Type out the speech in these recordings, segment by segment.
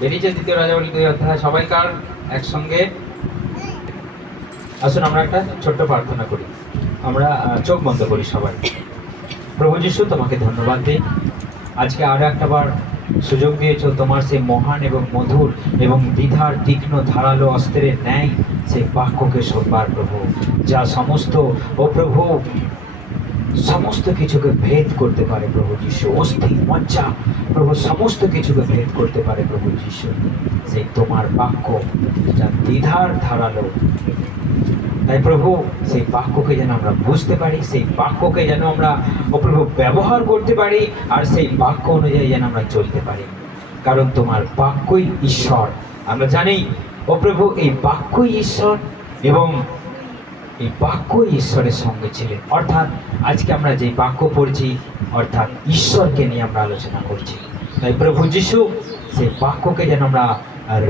বেরিয়েছে দ্বিতীয় রাজাবলী 2 অধ্যায়। সবাইকার একসঙ্গে আসুন আমরা একটা ছোট্ট প্রার্থনা করি। আমরা চোখ বন্ধ করি সবাই। প্রভু যিশু, তোমাকে ধন্যবাদ দিই, আজকে আরো একটাবার সুযোগ দিয়েছো তোমার সেই মহান এবং মধুর এবং দ্বিধার তীক্ষ্ণ ধারালো অস্ত্রের ন্যায় সেই বাক্যকে শোধবার প্রভু, যা সমস্ত ও প্রভু সমস্ত কিছুকে ভেদ করতে পারে প্রভু যিশু, অস্থি মজ্জা প্রভু সমস্ত কিছুকে ভেদ করতে পারে প্রভু যিশু। সেই তোমার বাক্য যা দ্বিধার ধারালো, তাই প্রভু সেই বাক্যকে যেন আমরা বুঝতে পারি, সেই বাক্যকে যেন আমরা ও প্রভু ব্যবহার করতে পারি, আর সেই বাক্য অনুযায়ী যেন আমরা চলতে পারি, কারণ তোমার বাক্যই ঈশ্বর। আমরা জানি ও প্রভু এই বাক্যই ঈশ্বর এবং এই বাক্য ঈশ্বরের সঙ্গে ছিলেন। অর্থাৎ আজকে আমরা যে বাক্য পড়ছি অর্থাৎ ঈশ্বরকে নিয়ে আমরা আলোচনা করছি। তাই প্রভু যিশু সেই বাক্যকে যেন আমরা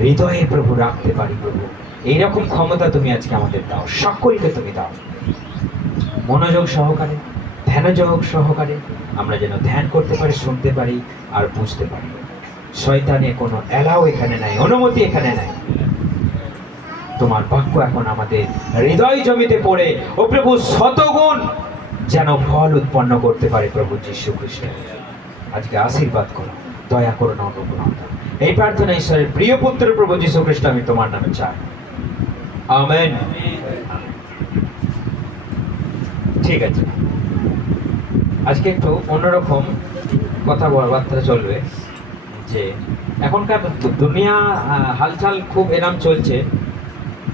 হৃদয়ে প্রভু রাখতে পারি। প্রভু এইরকম ক্ষমতা তুমি আজকে আমাদের দাও, সকলকে তুমি দাও, মনোযোগ সহকারে ধ্যানযোগ সহকারে আমরা যেন ধ্যান করতে পারি, শুনতে পারি আর বুঝতে পারি। শয়তানের কোনো এলাও এখানে নাই, অনুমতি এখানে নাই। তোমার বাক্য এখন আমাদের হৃদয় জমিতে পড়ে ও প্রভু শতগুণ যেন ফল উৎপন্ন করতে পারে। প্রভু যীশু খ্রিস্ট আজকে আশীর্বাদ করো, দয়া করো, অনুগ্রহ করো। এই প্রার্থনা ঈশ্বরের প্রিয় পুত্র প্রভু যীশু খ্রিস্ট আমি তোমার নামে চাই, আমেন। ঠিক আছে, আজকে একটু অন্যরকম কথাবার্তা চলবে। যে এখনকার দুনিয়া হালচাল খুব এরম চলছে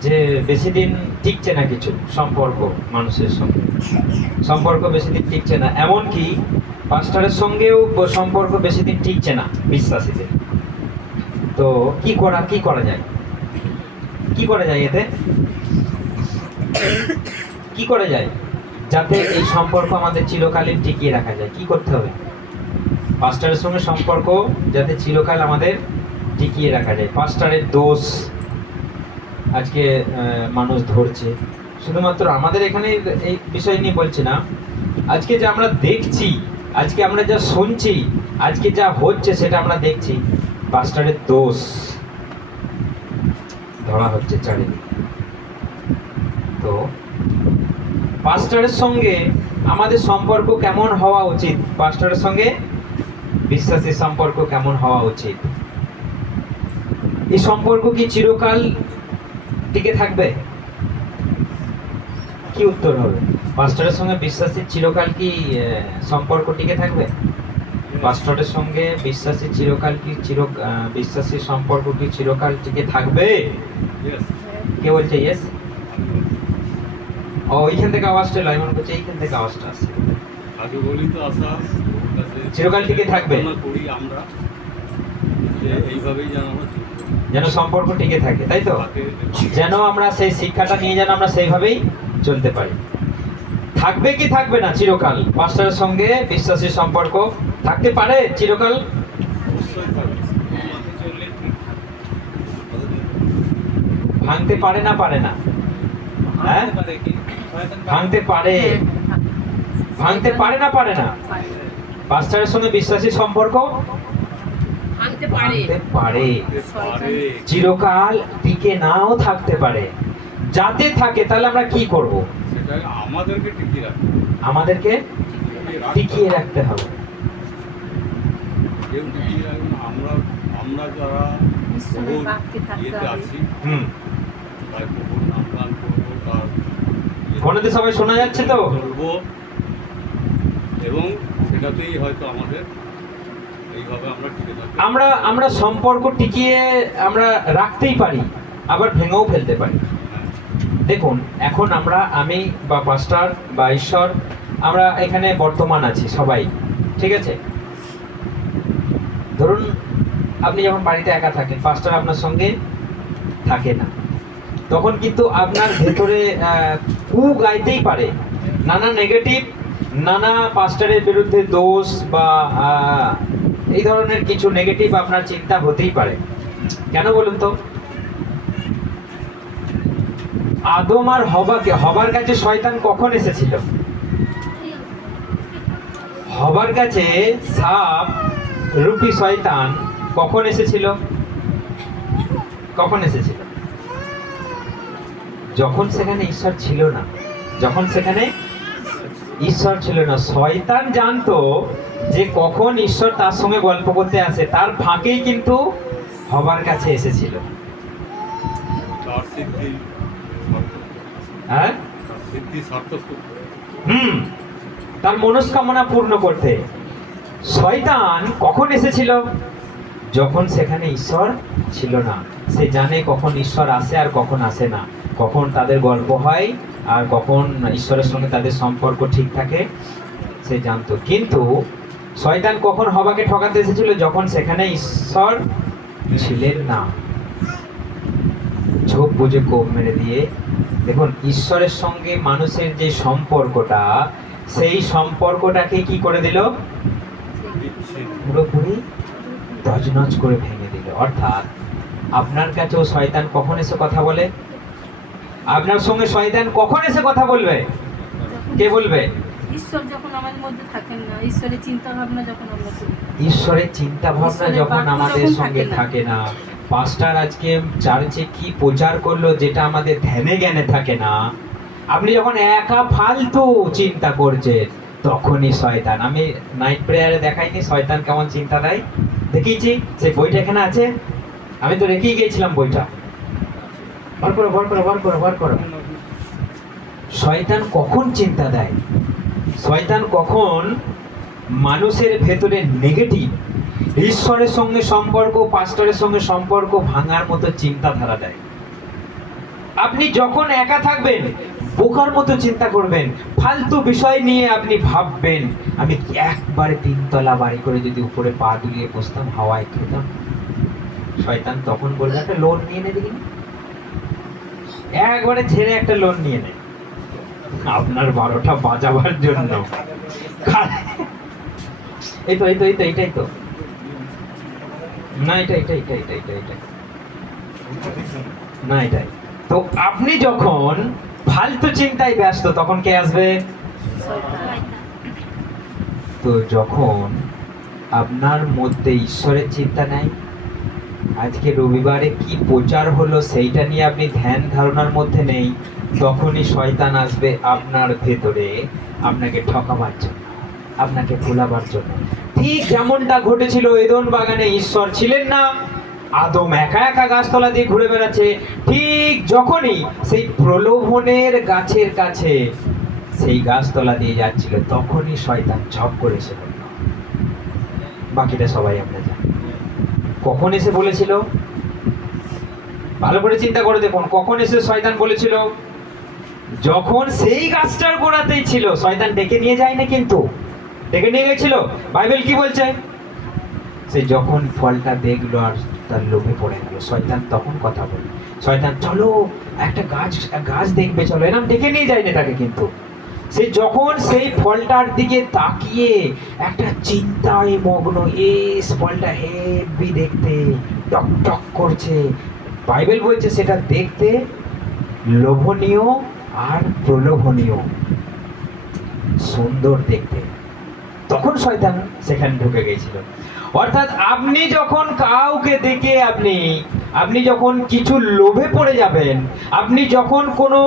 যে বেশি দিন টিকছে না কিছু সম্পর্ক, মানুষের সঙ্গে সম্পর্ক বেশি দিন টিকছে না। এমনকি পাস্টারের সঙ্গেও সম্পর্ক বেশি দিন টিকছে না বিশ্বাসীদের। তো কি করা যায়, কি করা যায় এতে, কি করা যায় যাতে এই সম্পর্ক আমাদের চিরকালীন টিকিয়ে রাখা যায়? কি করতে হবে? পাস্টারের সঙ্গে সম্পর্ক যাতে চিরকাল আমাদের টিকিয়ে রাখা যায়। পাস্টারের দোষ আজকে মানুষ ধরছে, শুধুমাত্র আমাদের এখানে এই বিষয় নিয়ে বলছি না, আজকে যা আমরা দেখছি, আজকে আমরা যা শুনছি, আজকে যা হচ্ছে সেটা আমরা দেখছি, পাস্টারের দোষ ধরা হচ্ছে চারিদিকে। তো পাস্টারের সঙ্গে আমাদের সম্পর্ক কেমন হওয়া উচিত? পাস্টারের সঙ্গে বিশ্বাসীর সম্পর্ক কেমন হওয়া উচিত? এই সম্পর্ক কি চিরকাল টিকে থাকবে? কি উত্তর হবে? পাস্টারের সঙ্গে বিশ্বাসীর চিরকাল কি সম্পর্ক টিকে থাকবে? পাস্টারের সঙ্গে বিশ্বাসী চিরকাল কি বিশ্বাসীর সম্পর্ক কি চিরকাল টিকে থাকবে? কে বলছে ইয়েস? ও এইখান থেকে আওয়াজটা এলো, এমন করছে এইখান থেকে আওয়াজটা আসছে। আগে বলি তো আশা চিরকাল টিকে থাকবে, করি আমরা যে এইভাবেই যেন সম্পর্ক টিকে থাকে, তাই তো? যেন আমরা সেই শিক্ষাটা নিয়ে যেন আমরা সেইভাবেই চলতে পারি। থাকবে কি থাকবে না চিরকাল পাস্টারের সঙ্গে বিশ্বাসী সম্পর্ক? থাকতে পারে চিরকাল? ভাঙতে পারে না? পারে না? হ্যাঁ, ভাঙতে পারে। ভাঙতে পারে না? পারে না? পাস্টারের সঙ্গে বিশ্বাসী সম্পর্ক ভাঙতে পারে, চিরকাল টিকে নাও থাকতে পারে। যাতে থাকে তাহলে আমরা কি করব? আমাদেরকে টিকিয়ে রাখতে হবে। আমরা যারা আছি ফোনেতে সবাই শোনা যাচ্ছে তো? এবং সেটাতেই হয়তো আমাদের এইভাবে আমরা টিকে থাকি। আমরা সম্পর্ক টিকিয়ে আমরা রাখতেই পারি, আবার ভেঙেও ফেলতে পারি। দেখুন, এখন আমি বা পাস্টার বা ঈশ্বর, আমরা এখানে বর্তমান আছি সবাই, ঠিক আছে? ধরুন আপনি যখন বাড়িতে একা থাকেন, পাস্টার আপনার সঙ্গে থাকে না, তখন কিন্তু আপনার ভেতরে কু গাইতেই পারে, নানা নেগেটিভ, নানা পাস্টারের বিরুদ্ধে দোষ বা এই ধরনের কিছু নেগেটিভ আপনার চিন্তা হতেই পারে। কেন বলুন তো? আদম আর হবার কাছে শয়তান কখন এসেছিল? হবার কাছে সাপ রূপী শয়তান কখন এসেছিল? কখন এসেছিল? যখন সেখানে ঈশ্বর ছিল না। যখন সেখানে ঈশ্বর ছিল না, শয়তান জানতো যে কখন ঈশ্বর তার সঙ্গে গল্প করতে আসে, তার ফাঁকেই কিন্তু হবার কাছে এসেছিল। তার সিদ্ধি সার্থক। হ্যাঁ, তার সিদ্ধি সার্থক করতে। তার মনস্কামনা পূর্ণ করতে শয়তান কখন এসেছিল? যখন সেখানে ঈশ্বর ছিল না। সে জানে কখন ঈশ্বর আসে আর কখন আসে না, কখন তাদের গল্প হয় আর কখন ঈশ্বরের সঙ্গে তাদের সম্পর্ক ঠিক থাকে, সে জানতো। কিন্তু শয়তান কখন হবাকে ঠকাতে এসেছিল? যখন সেখানে ঈশ্বর ছিলেন না। ঝোপ বুঝে কোপ মেরে দিয়ে, দেখুন ঈশ্বরের সঙ্গে মানুষের যে সম্পর্কটা, সেই সম্পর্কটাকে কি করে দিল? পুরোপুরি তছনছ করে ভেঙে দিল। অর্থাৎ আপনার কাছেও শয়তান কখন এসে কথা বলে? আপনার সঙ্গে শয়তান কখন এসে কথা বলবে? কে বলবে? ঈশ্বর যখন আমাদের মধ্যে থাকেন না, ঈশ্বরের চিন্তা ভাবনা যখন আমরা করি, ঈশ্বরের চিন্তা ভাবনা ঈশ্বরের যখন বাক্য আমাদের যখন সঙ্গে থাকে না। থাকে না। পাস্টার আজকে চার্চে কি প্রচার করলো যেটা আমাদের ধ্যানে জ্ঞানে থাকে না, আপনি যখন একা ফালতু চিন্তা করছেন, তখনই শয়তান। আমি নাইট প্রেয়ারে দেখাইনি শয়তান কেমন চিন্তা দেয়? দেখিয়েছি, সেই বইটা এখানে আছে, আমি তো রেখেই গিয়েছিলাম বইটা। বার করো, বার করো, বার করো, বার করো। শয়তান কখন চিন্তা দেয়? শয়তান কখন মানুষের ভেতরে নেগেটিভ, ঈশ্বরের সঙ্গে সম্পর্ক, পাস্টরের সঙ্গে সম্পর্ক ভাঙার মতো চিন্তাধারা দেয়। আপনি যখন একা থাকবেন, বোকার মতো চিন্তা করবেন, ফালতু বিষয় নিয়ে আপনি ভাববেন, আমি একবারে 3 তলা বাড়ি করে যদি উপরে পা দুলিয়ে বসতাম, হাওয়ায় খেতাম। শয়তান তখন বলবে, একটা লোন নিয়ে নে দেখি, একবারে ঝেড়ে একটা লোন নিয়ে নে আপনার 12টা বাজাবার জন্য। এই তো এই তো এই তো এইটাই তো না, এটা না, এটাই তো। আপনি যখন ফালতু চিন্তায় ব্যস্ত, তখন কে আসবে? শয়তান। তো যখন আপনার মধ্যে ঈশ্বরের চিন্তা নাই, আজকে রবিবারে কি প্রচার হলো সেইটা নিয়ে আপনি ধ্যান ধারণার মধ্যে নেই, তখনই শয়তান আসবে আপনার ভেতরে আপনাকে ঠকাবার জন্য, আপনাকে ভোলাবার জন্য। ঠিক যেমনটা ঘটেছিল এদন বাগানে, ঈশ্বর ছিলেন না, আদম একা একা গাছতলা দিয়ে ঘুরে বেড়াচ্ছে। ঠিক যখনই সেই প্রলোভনের গাছের কাছে সেই গাছতলা দিয়ে যাচ্ছিল, তখনই শয়তান ঝপ করে এসে বলল। বাকিটা সবাই আমরা জানি কখন এসে বলেছিল। ভালো করে চিন্তা করে দেখুন, কখন এসে শয়তান বলেছিল? যখন সেই গাছটার গোড়াতেই ছিল। শয়তান ডেকে নিয়ে যায় না, কিন্তু ডেকে নিয়ে গেছিল। বাইবেল কি বলছে? সে যখন ফলটা দেখলো আর তার লোভে পড়ে গেল, শয়তান তখন কথা বলে। শয়তান, চলো একটা গাছ দেখবে, চলো, এরকম ডেকে নিয়ে যায়নি তাকে। কিন্তু সে যখন সেই ফলটার দিকে তাকিয়ে একটা চিন্তায় মগ্ন, ফলটা হেভি দেখতে, টক টক করছে। বাইবেল বলছে সেটা দেখতে লোভনীয় আর প্রলোভনীয়, সুন্দর দেখতে। তখন শয়তান সেখানে ঢুকে গেছিল। অর্থাৎ আপনি যখন কাউকে দেখে আপনি যখন কিছু লোভে পড়ে যাবেন, আপনি যখন কোনো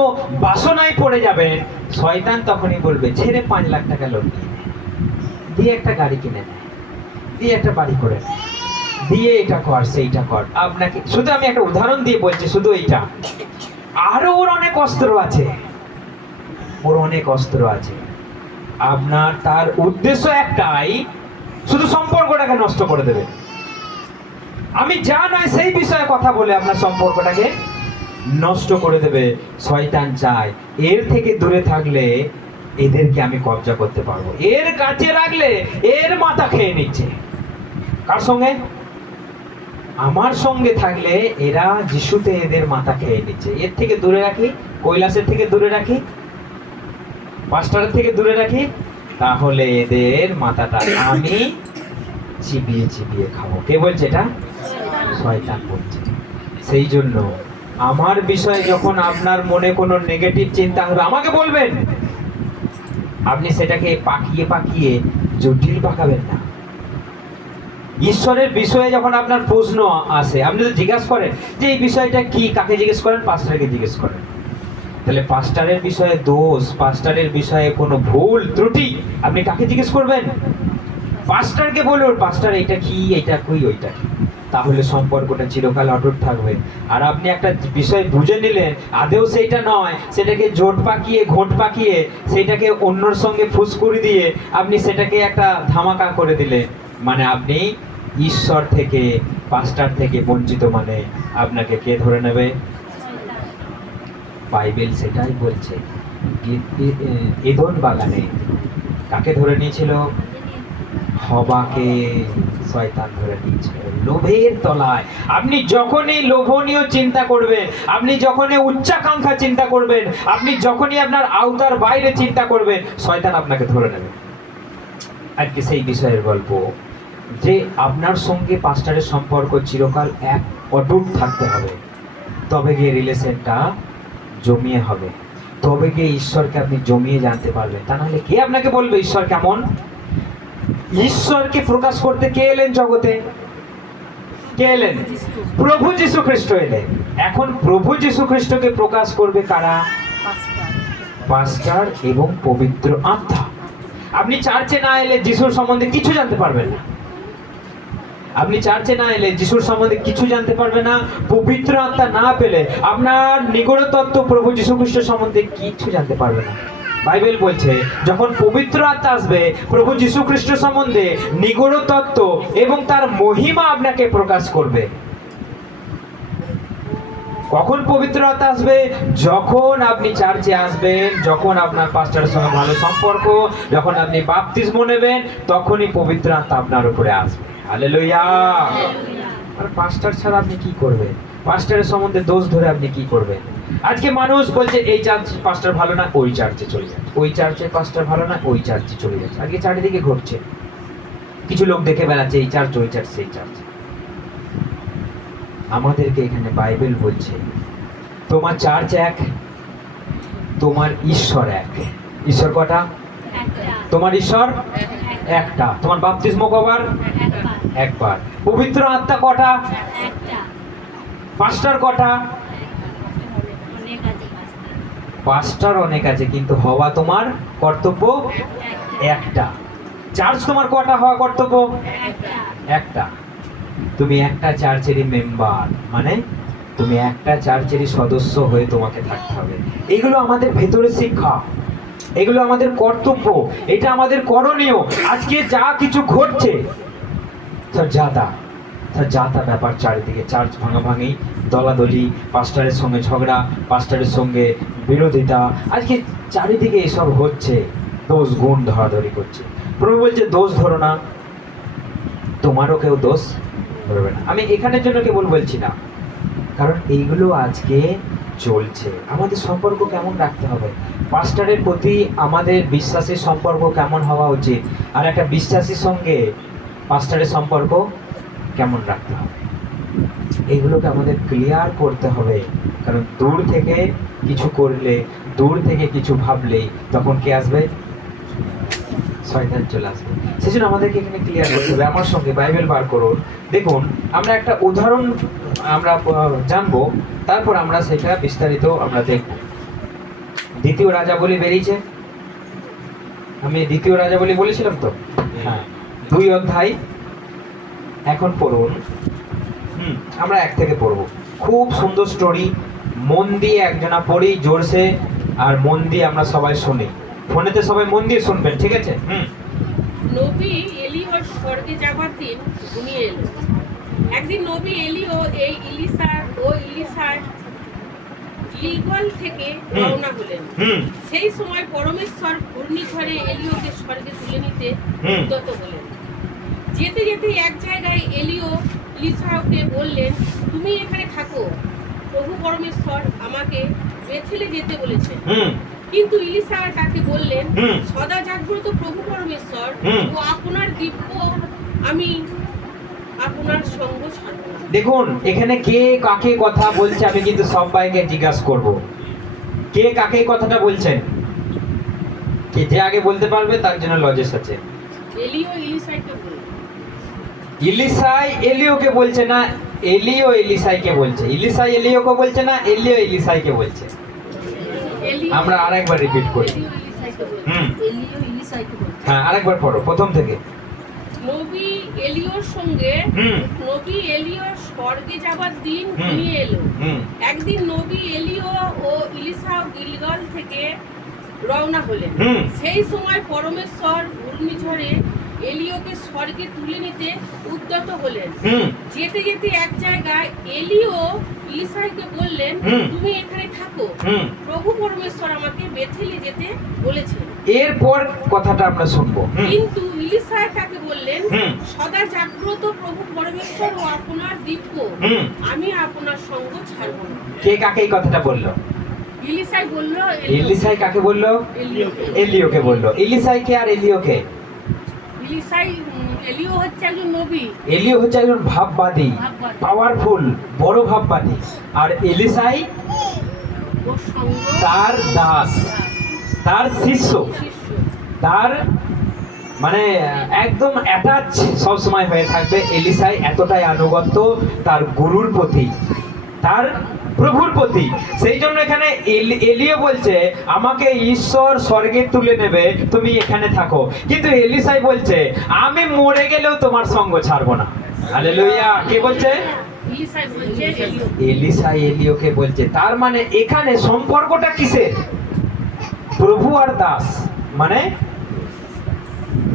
বাসনায় পড়ে যাবেন, শয়তান তখনই বলবে, ছেড়ে 5 লাখ টাকা লোন নিয়ে নে, দিয়ে একটা গাড়ি কিনে নেয়, দিয়ে একটা বাড়ি করে নেয়, দিয়ে এটা কর সেইটা কর। আপনাকে শুধু আমি একটা উদাহরণ দিয়ে বলছি, শুধু এইটা। আরো ওর অনেক অস্ত্র আছে, ওর অনেক অস্ত্র আছে। আপনার তার উদ্দেশ্য একটাই, শুধু সম্পর্কটাকে নষ্ট করে দেবে। আমি যা নয় সেই বিষয়ে কথা বলে আপনার সম্পর্কটাকে নষ্ট করে দেবে। শয়তান চায় এর থেকে দূরে থাকলে এদেরকে আমি কবজা করতে পারবো, এর কাছে রাখলে এর মাথা খেয়ে নিচ্ছে। কার সঙ্গে? আমার সঙ্গে থাকলে এরা যিশুতে এদের মাথা খেয়ে নিচ্ছে। এর থেকে দূরে রাখি, কৈলাসের থেকে দূরে রাখি, পাস্টারের থেকে দূরে রাখি, তাহলে এদের মাথাটা আমি চিবিয়ে চিবিয়ে খাবো। কে বলছে এটা? শয়তান বলছে। সেই জন্য আমার বিষয়ে যখন আপনার মনে কোনো নেগেটিভ চিন্তা হবে, আমাকে বলবেন। আপনি সেটাকে পাকিয়ে পাকিয়ে জটিল পাকাবেন না। ঈশ্বরের বিষয়ে যখন আপনার প্রশ্ন আসে, আপনি তো জিজ্ঞাসা করেন যে এই বিষয়টা কি, কাকে জিজ্ঞেস করেন? পাস্টারকে জিজ্ঞেস করেন। তাহলে পাস্টারের বিষয়ে দোষ, পাস্টারের বিষয়ে কোনো ভুল ত্রুটি আপনি কাকে জিজ্ঞেস করবেন? পাস্টারকে বলুন, পাস্টার এটা কি, এটা কই, ওইটা কি। তাহলে সম্পর্কটা চিরকাল অটুট থাকবে। আর আপনি একটা বিষয় বুঝে নিলেন, আদেও সেইটা নয়, সেটাকে জোট পাকিয়ে, ঘোট পাকিয়ে, সেটাকে অন্যর সঙ্গে ফুসকুড়ি দিয়ে আপনি সেটাকে একটা ধামাকা করে দিলেন, মানে আপনি ঈশ্বর থেকে, পাস্টার থেকে বঞ্চিত। মানে আপনাকে কে ধরে নেবে? বাইবেল সেটাই বলছে। এদন বাগানে কাকে ধরে নিয়েছিল? হবাকে শয়তান ধরে নিয়েছিল লোভের তলায়। আপনি যখনই লোভনীয় চিন্তা করবেন, আপনি যখনই উচ্চাকাঙ্ক্ষা চিন্তা করবেন, আপনি যখনই আপনার আওতার বাইরে চিন্তা করবেন, শয়তান আপনাকে ধরে নেবে। আজকে সেই বিষয়ের গল্প যে আপনার সঙ্গে পাস্টারের সম্পর্ক চিরকাল এক অটুট থাকতে হবে, তবে গিয়ে রিলেশনটা জমিয়ে হবে, তবে গিয়ে ঈশ্বরকে আপনি জমিয়ে জানতে পারবেন। তা নাহলে কে আপনাকে বলবে ঈশ্বর কেমন? ঈশ্বরকে প্রকাশ করতে কে এলেন জগতে? কে এলেন? প্রভু যীশু খ্রিস্ট এলেন। এখন প্রভু যীশু খ্রিস্টকে প্রকাশ করবে কারা? পাস্টার এবং পবিত্র আত্মা। আপনি চার্চে না এলে যিশুর সম্বন্ধে কিছু জানতে পারবেন না। আপনি চার্চে না এলে যিশুর সম্বন্ধে কিছু জানতে পারবে না। পবিত্র আত্মা না পেলে আপনার নিগূঢ় তত্ত্ব প্রভু যীশু খ্রিস্ট সম্বন্ধে কিছু জানতে পারবে না। বাইবেল বলছে যখন পবিত্র আত্মা আসবে, প্রভু যীশু খ্রিস্ট সম্বন্ধে নিগূঢ় তত্ত্ব এবং তার মহিমা আপনাকে প্রকাশ করবে। কখন পবিত্র আত্মা আসবে? যখন আপনি চার্চে আসবেন, যখন আপনার পাস্টারের সঙ্গে ভালো সম্পর্ক, যখন আপনি বাপ্তিস্ম নেবেন, তখনই পবিত্র আত্মা আপনার উপরে আসবে। হালেলুয়া। আর পাস্টার ছাড়া আপনি কি করবেন? পাস্টারের সম্বন্ধে দোষ ধরে আপনি কি করবেন? আজকে মানুষ বলছে এই চার্চ পাস্টার ভালো না, ওই চার্চে চলে যাচ্ছে, ওই চার্চের পাস্টার ভালো না, ওই চার্চে চলে যাচ্ছে। আজকে চারিদিকে ঘটছে, কিছু লোক দেখে বেড়াচ্ছে এই চার্চ, ওই চার্চ, সেই চার্চ। আমাদেরকে এখানে বাইবেল বলছে তোমার চার্চ এক, তোমার ঈশ্বর এক। ঈশ্বর কটা? তোমার ঈশ্বর একটা। তোমার বাপ্তিস্ম কবার? একবার। পবিত্র আত্মা কটা? পাস্টার কটা? পাস্টার অনেক আছে, কিন্তু হওয়া তোমার কর্তব্য একটা। চার্চ তোমার কটা হওয়া কর্তব্য? একটা। তুমি একটা চার্চেরই মেম্বার, মানে তুমি একটা চার্চেরই সদস্য হয়ে তোমাকে থাকতে হবে। এগুলো আমাদের ভেতরে শিক্ষা, এগুলো আমাদের কর্তব্য, এটা আমাদের করণীয়। আজকে যা কিছু ঘটছে সব যাতা ব্যাপার চারিদিকে। চার্চ ভাঙাভাঙি, দলাদলি, পাস্টারের সঙ্গে ঝগড়া, পাস্টারের সঙ্গে বিরোধিতা, আজকে চারিদিকে এসব হচ্ছে। দোষ গুণ ধরাধরি করছে। প্রভু বলছে দোষ ধরো না, তোমারও কেউ দোষ ধরবে না। আমি এখানের জন্য কেবল বলছি না, কারণ এইগুলো আজকে চলছে। আমাদের সম্পর্ক কেমন রাখতে হবে? পাস্টারের প্রতি আমাদের বিশ্বাসের সম্পর্ক কেমন হওয়া উচিত, আর একটা বিশ্বাসীর সঙ্গে পাস্টারের সম্পর্ক কেমন রাখতে হবে, এগুলোকে আমাদের ক্লিয়ার করতে হবে। কারণ দূর থেকে কিছু করলে, দূর থেকে কিছু ভাবলেই তখন কে আসবে? শয়তান চলে আসবে। সেজন্য আমাদেরকে এখানে ক্লিয়ার করতে হবে। আমার সঙ্গে বাইবেল বার করুন। দেখুন, আমরা একটা উদাহরণ আমরা জানবো, তারপর আমরা সেটা বিস্তারিত আমরা দেখব। দ্বিতীয় রাজাবলী বেরিয়েছে, আমি দ্বিতীয় রাজাবলী বলেছিলাম তো, হ্যাঁ 2 অধ্যায় এখন পড়ুন। আমরা 1 থেকে পড়বো। খুব সুন্দর স্টোরি, মন দিয়ে একজনা পড়ি জোরসে, আর মন দিয়ে আমরা সবাই শুনি। ফোনেতে সবাই মন দিয়ে শুনবেন, ঠিক আছে? নবী এলিয়র স্বর্গে যাবার দিন ঘুমিয়ে এলো। একদিন নবী এলিও এই ইলিসার গিলগল থেকে রওনা হলেন। সেই সময় পরমেশ্বর ঘূর্ণিঝড়ে এলিওকে স্বর্গে তুলে নিতে উদ্যত হলেন। যেতে যেতে এক জায়গায় এলিও ইলিসাকে বললেন, তুমি এখানে থাকো, প্রভু পরমেশ্বর আমাকে বেথেলে যেতে বলেছেন। কিন্তু ইলিসা তাকে বললেন, সদা জাগ্রত প্রভু পরমেশ্বর ও আপনার দিব্য আমি আপনার সঙ্গ ছাড়ব না। দেখুন এখানে কে কাকে কথা বলছে, আমি কিন্তু সবাইকে জিজ্ঞাসা করব, কে কাকে কথাটা বলছেন? কে যে আগে বলতে পারবে তার জন্য লজেস আছে। এলিও ইলিসাকে বললেন, ইলিসাই এলিওকে বলছে না, এলিও এলিসাইকে বলছে? ইলিসাই এলিওকে বলছে না, এলিও এলিসাইকে বলছে? এলি- আমরা আরেকবার রিপিট করি। এলিও ইলিসাইকে বলছে। হুম। এলিও ইলিসাইকে বলছে। হ্যাঁ, আরেকবার পড়ো প্রথম থেকে। নবী এলিওর সঙ্গে নবী এলিওর স্বর্গে যাবার দিন হুম। ঘনিয়ে এলো। হুম একদিন নবী এলিও ও ইলিসা গিলগাল থেকে রওনা হলেন। হুম। সেই সময় পরমেশ্বর ঘূর্ণিঝড়ে এলিওকে স্বর্গে তুলে নিতে উদ্যত হলেন। হুম যেতে যেতে এক জায়গায় এলিও ইলিসাইকে বললেন, হুম। তুমি এখানে থাকো, হুম প্রভু পরমেশ্বর আমাকে বেথেলে যেতে বলেছেন। এরপর কথাটা আমরা শুনবো। কিন্তু ইলিসাই তাকে বললেন, হুম। সদা জাগ্রত প্রভু পরমেশ্বর ও আপনার দিব্য, হুম। আমি আপনার সঙ্গ ছাড়ব না। কে কাকে এই কথাটা বললো? ইলিসাই বলল, ইলিসাই কাকে বললো? এলিওকে বললো। ইলিসাইকে আর এলিওকে? এলিও হচ্ছে একজন নবী। এলিও হচ্ছে একজন ভাববাদী, ভাববাদী। পাওয়ারফুল, বড় ভাববাদী। আর এলিসাই ওর সঙ্গ তার দাস, তার শিষ্য, শিষ্য। তার মানে একদম অ্যাটাচ সব সময় হয়ে থাকবে। এলিসাই এতটাই আনুগত্য তার গুরুর প্রতি, তার প্রভুর প্রতি। সেই জন্য এখানে এলিও বলছে আমাকে ঈশ্বর স্বর্গে তুলে নেবে, তুমি এখানে থাকো। কিন্তু এলিসাই বলছে আমি মরে গেলেও তোমার সঙ্গ ছাড়বো না। হালেলুয়া। কে বলছে? ইলিসাই বলছে এলিও। এলিসাই এলিওকে বলছে। তার মানে এখানে সম্পর্কটা কিসের? প্রভু আর দাস, মানে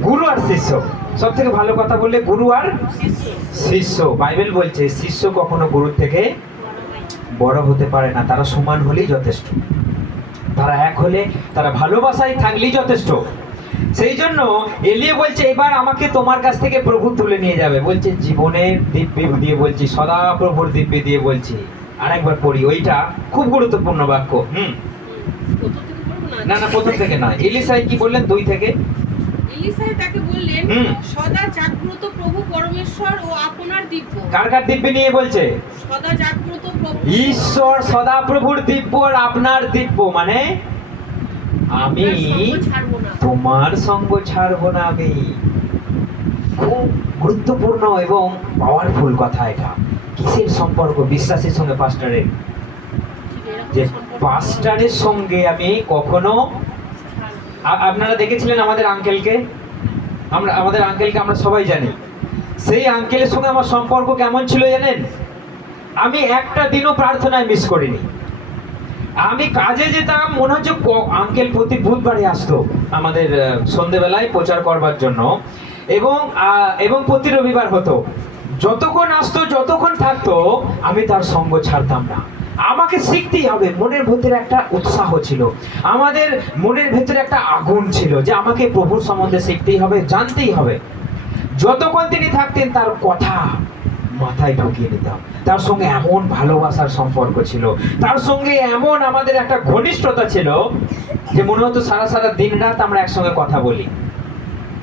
গুরু আর শিষ্য। সব থেকে ভালো কথা বললে গুরু আর শিষ্য। শিষ্য। বাইবেল বলছে শিষ্য কখনো গুরুর থেকে বড় হতে পারে না, তারা সমান হলেই যথেষ্ট, তারা এক হলে, তারা ভালোবাসায় থাকলেই যথেষ্ট। সেই জন্য এলিয়ে বলছে এবার আমাকে তোমার কাছ থেকে প্রভু তুলে নিয়ে যাবে। বলছে জীবনের দিব্যি দিয়ে বলছি, সদা প্রভুর দিব্যি দিয়ে বলছি। আরেকবার পড়ি, ওইটা খুব গুরুত্বপূর্ণ বাক্য। প্রথম থেকে পড়বো না? না না, প্রথম থেকে নয়। এলিসাই কি বললেন? 2 থেকে। ইলিসাই তাকে বললেন, হুম। সদা জাগ্রত প্রভু পরমেশ্বর ও আপনার দিব্য। কার কার দিব্যি নিয়ে বলছে? সদা জাগ্রত প্রভু ঈশ্বর সদাপ্রভুর দিব্য আর আপনার দিব্য, মানে আমি আপনার সঙ্গ ছাড়বো না। তোমার সঙ্গ ছাড়বো না। আমি খুব গুরুত্বপূর্ণ এবং পাওয়ারফুল কথা এটা। কিসের সম্পর্ক? বিশ্বাসের সঙ্গে পাস্টারের। ঠিক এরকম যে সম্পর্ক পাস্টারের সঙ্গে আমি কখনো, আপনারা দেখেছিলেন আমাদের আঙ্কেলকে, আমাদের আঙ্কেলকে আমরা সবাই জানি। সেই আঙ্কেলের সঙ্গে আমার সম্পর্ক কেমন ছিল জানেন? আমি একটা দিনও প্রার্থনায় মিস করিনি। আমি কাজে যেতাম, মনে হচ্ছে আঙ্কেল প্রতি বুধবারে আসতো আমাদের সন্ধেবেলায় প্রচার করবার জন্য, এবং প্রতি রবিবার হতো। যতক্ষণ আসতো, যতক্ষণ থাকতো, আমি তার সঙ্গ ছাড়তাম না। আমাকে শিখতেই হবে। মনের ভেতরে একটা উৎসাহ ছিল, আমাদের মনের ভেতরে একটা আগুন ছিল যে আমাকে প্রভুর সম্বন্ধে শিখতেই হবে, জানতেই হবে। যতক্ষণ তিনি থাকতেন তার কথা মাথায় ঢুকিয়ে নিতাম। তার সঙ্গে এমন ভালোবাসার সম্পর্ক ছিল, তার সঙ্গে এমন আমাদের একটা ঘনিষ্ঠতা ছিল যে মনে হতো সারা সারা দিন রাত আমরা একসঙ্গে কথা বলি।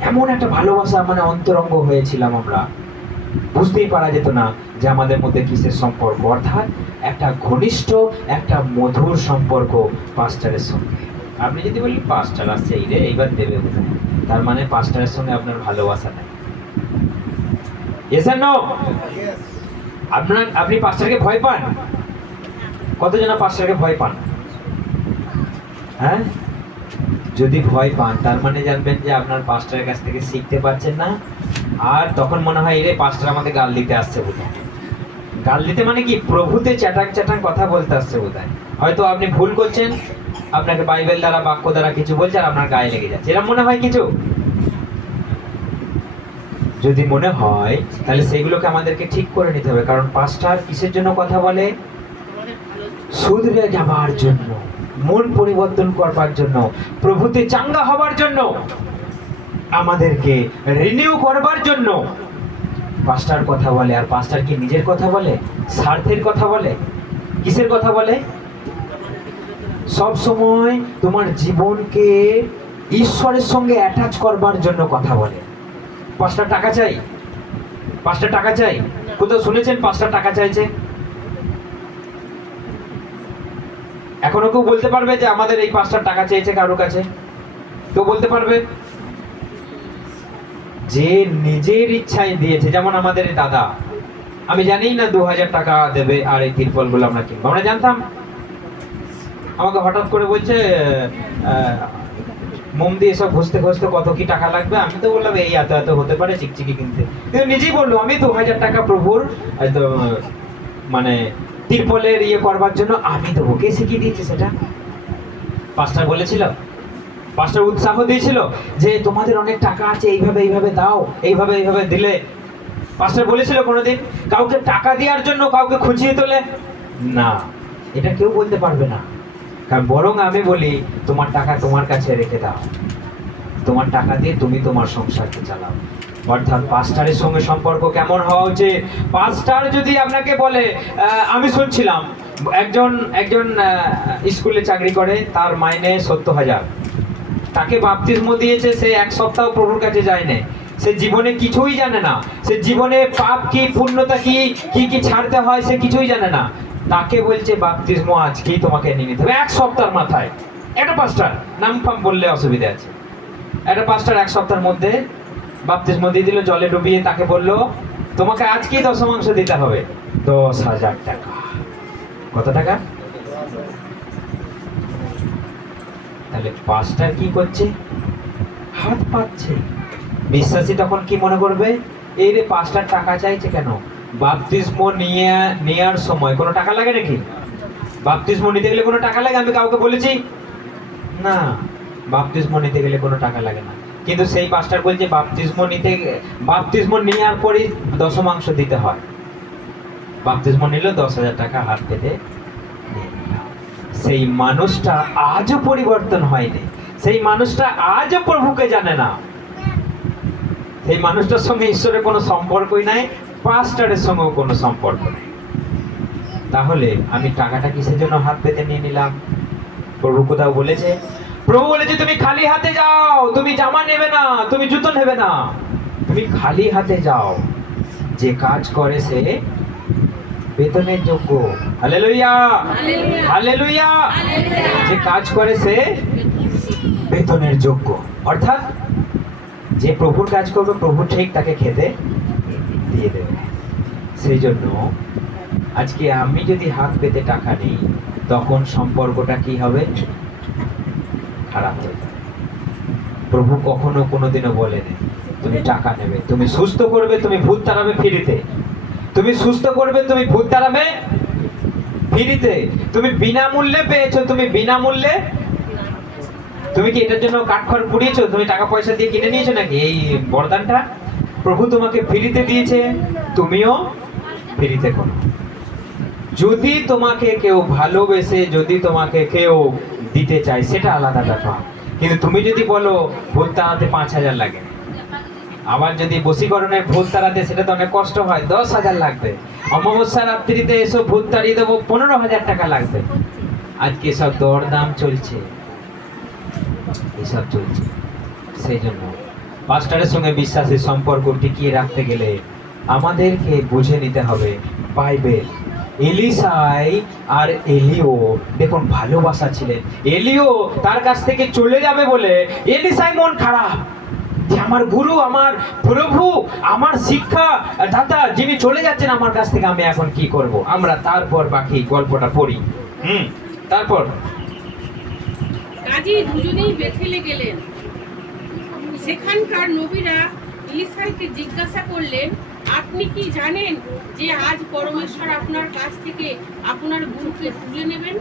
এমন একটা ভালোবাসা, মানে অন্তরঙ্গ হয়েছিলাম আমরা। বুঝতেই পারা যেত না যে আমাদের মধ্যে কিসের সম্পর্ক, অর্থাৎ একটা ঘনিষ্ঠ, একটা মধুর সম্পর্ক পাস্টারের সঙ্গে। আপনি যদি বলেন পাস্টার আসছে এই রে, এইবার দেবে বোধহয়, তার মানে পাস্টারের সঙ্গে আপনার ভালোবাসা নেই। Yes or no? আপনি পাস্টারকে ভয় পান? কতজন পাস্টারকে ভয় পান? হ্যাঁ, যদি ভয় পান তার মানে জানবেন যে আপনার পাস্টারের কাছ থেকে শিখতে পারছেন না। আর তখন মনে হয় এরে পাস্টার আমাদের গাল দিতে আসছে বোধহয়। গাল দিতে মানে কি? প্রভুতে চ্যাটাং চ্যাটাং কথা বলতে আসছে বোধহয়। হয়তো আপনি ভুল করছেন, আপনাকে বাইবেল দ্বারা, বাক্য দ্বারা কিছু বলছে আর আপনার গায়ে লেগে যাচ্ছে, এরকম মনে হয় কিছু? যদি মনে হয় তাহলে সেগুলোকে আমাদেরকে ঠিক করে নিতে হবে। কারণ পাস্টার কিসের জন্য কথা বলে? আমাদের ভালো শুধরে যাবার জন্য, মন পরিবর্তন করবার জন্য, প্রভুতে চাঙ্গা হবার জন্য, আমাদেরকে রিনিউ করবার জন্য পাস্টার কথা বলে। আর পাস্টার কি নিজের কথা বলে? স্বার্থের কথা বলে? কিসের কথা বলে? সব সময় তোমার জীবনকে ঈশ্বরের সঙ্গে অ্যাটাচ করবার জন্য কথা বলে। পাস্টার টাকা চাই, পাস্টার টাকা চাই। কোথাও শুনেছেন পাস্টার টাকা চাইছে? এখনো কেউ বলতে পারবে যে আমাদের এই পাস্টার টাকা চেয়েছে কারোর কাছে? কেউ বলতে পারবে? যে নিজের ইচ্ছায় দিয়েছে, যেমন আমাদের এই দাদা, আমি জানি না 2000 টাকা দেবে আর এই তিরপলগুলো আমরা কিনবো, আমরা জানতাম। আমাকে হঠাৎ করে বলছে মোম দিয়ে সব ঘষতে ঘষতে কত কি টাকা লাগবে, আমি তো বললাম এই এত এত হতে পারে চিকচিকি কিনতে। কিন্তু নিজেই বললো আমি 2000 টাকা প্রভুর মানে তিরপলের ইয়ে করবার জন্য আমি দেবো। কে শিখিয়ে দিয়েছে সেটা? পাস্টার বলেছিল, পাস্টার উৎসাহ দিয়েছিল যে তোমাদের অনেক টাকা আছে, এইভাবে এইভাবে দাও, এইভাবে এইভাবে দিলে। পাস্টার বলেছিল কোনোদিন কাউকে টাকা দেওয়ার জন্য কাউকে খুঁজিয়ে তোলে? না, এটা কেউ বলতে পারবে না। কারণ বরং আমি বলি তোমার টাকা তোমার কাছে রেখে দাও, তোমার টাকা দিয়ে তুমি তোমার সংসারকে চালাও। অর্থাৎ পাস্টারের সঙ্গে সম্পর্ক কেমন হওয়া উচিত? পাস্টার যদি আপনাকে বলে, আমি শুনছিলাম একজন স্কুলে চাকরি করে, তার মাইনে 70,000, তাকে বাপ্তিস্ম দিয়েছে, সে এক সপ্তাহ প্রভুর কাছে যায় না, সে জীবনে কিছুই জানে না, সে জীবনে পাপ কি পূর্ণতা কি কি কি ছাড়তে হয় সে কিছুই জানে না। তাকে বলছে বাপ্তিস্ম আজকেই তোমাকে নিয়ে নিতে হবে, এক সপ্তাহের মাথায়। একটা পাস্টার, নাম ফাম বললে অসুবিধা আছে, একটা পাস্টার এক সপ্তাহের মধ্যে বাপ্তিস্ম দিয়ে দিল, জলে ডুবিয়ে। তাকে বললো তোমাকে আজকেই দশমাংশ দিতে হবে, 10,000 টাকা। কত টাকা? তাহলে পাস্টার কি করছে? হাত পাচ্ছে। বিশ্বাসী তখন কি মনে করবে? এই রে পাস্টার টাকা চাইছে কেন? বাপ্তিস্ম নেওয়ার সময় কোনো টাকা লাগে নাকি? বাপ্তিস্ম নিতে গেলে কোনো টাকা লাগে? আমি কাউকে বলেছি? না, বাপ্তিস্ম নিতে গেলে কোনো টাকা লাগে না। কিন্তু সেই পাস্টার বলছে বাপ্তিস্ম নেওয়ার পরেই দশমাংশ দিতে হয়। বাপ্তিস্ম নিল, 10,000 টাকা হাত পেতে নিয়ে নিল। সেই মানুষটা আজও পরিবর্তন হয়নি, সেই মানুষটা আজও প্রভুকে জানে না, সেই মানুষটার সঙ্গে ঈশ্বরের কোনো সম্পর্কই নাই, পাস্টারের সঙ্গেও কোনো সম্পর্ক নেই। তাহলে আমি টাকাটা কিসের জন্য হাত পেতে নিয়ে নিলাম? প্রভু কোথাও বলেছে? প্রভু বলেছে তুমি খালি হাতে যাও, তুমি জামা নেবে না, তুমি জুতো নেবে না, তুমি খালি হাতে যাও। যে কাজ করে সে বেতনের যোগ্য। Hallelujah, hallelujah. যে কাজ করে সে বেতনের যোগ্য। অর্থাৎ যে প্রভুর কাজ করবে প্রভু ঠিক তাকে খেতে দিয়ে দেবে। সেই জন্য আজকে আমি যদি হাত পেতে টাকা নেই, তখন সম্পর্কটা কি হবে? খারাপ হয়ে যাবে। প্রভু কখনো কোনোদিনও বলেনি তুমি টাকা নেবে, তুমি সুস্থ করবে, তুমি ভূত তাড়াবে ফ্রিতে, তুমি সুস্থ করবে, তুমি ভূত তাড়াবে ফ্রিতে, তুমি বিনামূল্যে পেয়েছো, তুমি বিনামূল্যে। তুমি কি এটার জন্য কাঠখড় পুড়িয়েছো? তুমি টাকা পয়সা দিয়ে কিনে নিয়েছো নাকি এই বরদানটা? প্রভু তোমাকে ফ্রিতে দিয়েছে, তুমিও ফ্রিতে করো। যদি তোমাকে কেউ ভালোবেসে, যদি তোমাকে কেউ দিতে চায়, সেটা আলাদা ব্যাপার। কিন্তু তুমি যদি বলো ভূত তাড়াতে 5,000 লাগে, আবার যদি বশীকরণের ভূত তাড়াতে সেটা তো অনেক কষ্ট হয়, 10,000 লাগবে। অমাবস্যা রাত্রিতে এসো ভূত তাড়িয়ে দেবো, 15,000 টাকা লাগবে। আজকে সব দরদাম চলছে, এসব চলছে। সেই জন্য পাস্টারের সঙ্গে বিশ্বাসের সম্পর্ক টিকিয়ে রাখতে গেলে আমাদেরকে বুঝে নিতে হবে বাইবেল। এলিসাই আর এলিও দেখুন ভালোবাসা ছিলেন। এলিও তার কাছ থেকে চলে যাবে বলে এলিসাই মন খারাপ যে আমার গুরু, আমার প্রভু, আমার শিক্ষা দাতা যিনি চলে যাচ্ছেন আমার কাছ থেকে, আমি এখন কি করব? আমরা তারপর বাকি গল্পটা পড়ি। তারপর কাজী দুজনেই বেথেলে গেলেন। সেখানকার নবীরা ইলিসাইকে জিজ্ঞাসা করলেন, আপনি কি জানেন যে আজ পরমেশ্বর আপনার কাছ থেকে আপনার গুরুকে তুলে নেবেন?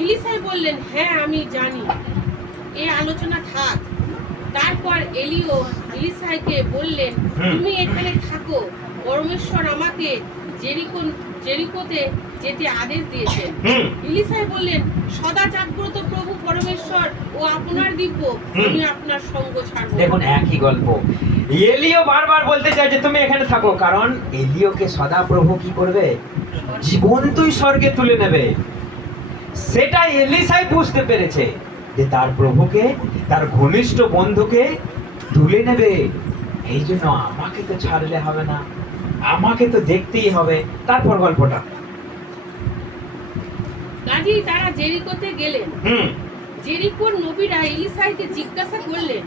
ইলিসাই বললেন, হ্যাঁ আমি জানি। এ আলোচনা থাক। তারপর এলিও ইলিসাইকে বললেন, তুমি এখানে থাকো, পরমেশ্বর আমাকে জেরিকোতে যেতে আদেশ দিয়েছেন। ইলিসাই বললেন, সদা জাগ্রত প্রভু পরমেশ্বর ও আপনার দিব্য, আমি আপনার সঙ্গ ছাড়ব। দেখুন একই গল্প। এলিও বারবার বলতে চায় যে তুমি এখানে থাকো, কারণ এলিওকে সদা প্রভু কি করবে? জীবন্তই স্বর্গে তুলে নেবে। সেটা এলিসাই বুঝতে পেরেছে যে তার প্রভুকে, তার ঘনিষ্ঠ বন্ধুকে তুলে নেবে। এই জন্য আমাকে তো ছাড়লে হবে না, আমাকে তো দেখতেই হবে। তারপর গল্পটা কাজেই তারা জেরিকোতে গেলেন। জেরিকোর নবীরা ইলিসাইকে জিজ্ঞাসা করলেন,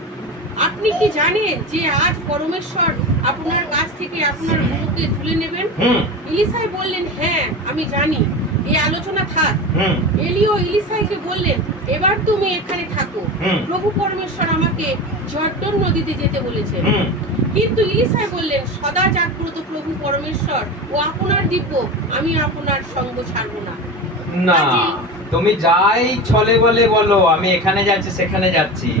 আপনি কি জানেন যে আজ পরমেশ্বর আপনার কাছ থেকে আপনার গুরুকে তুলে নেবেন? হুম ইলিসাই বললেন, হ্যাঁ আমি জানি। এই আলোচনা থাক। হুম এলিও ইলিসাইকে বললেন, এবার তুমি এখানে থাকো। হুম। প্রভু পরমেশ্বর আমাকে জর্দন নদীতে যেতে বলেছেন। হুম কিন্তু ইলিসাই বললেন, সদা জাগ্রত প্রভু পরমেশ্বর ও আপনার দিব্য, আমি আপনার সঙ্গ ছাড়বো না। না, তুমি যাই ছলে বলে বলো আমি এখানে যাচ্ছি সেখানে যাচ্ছি,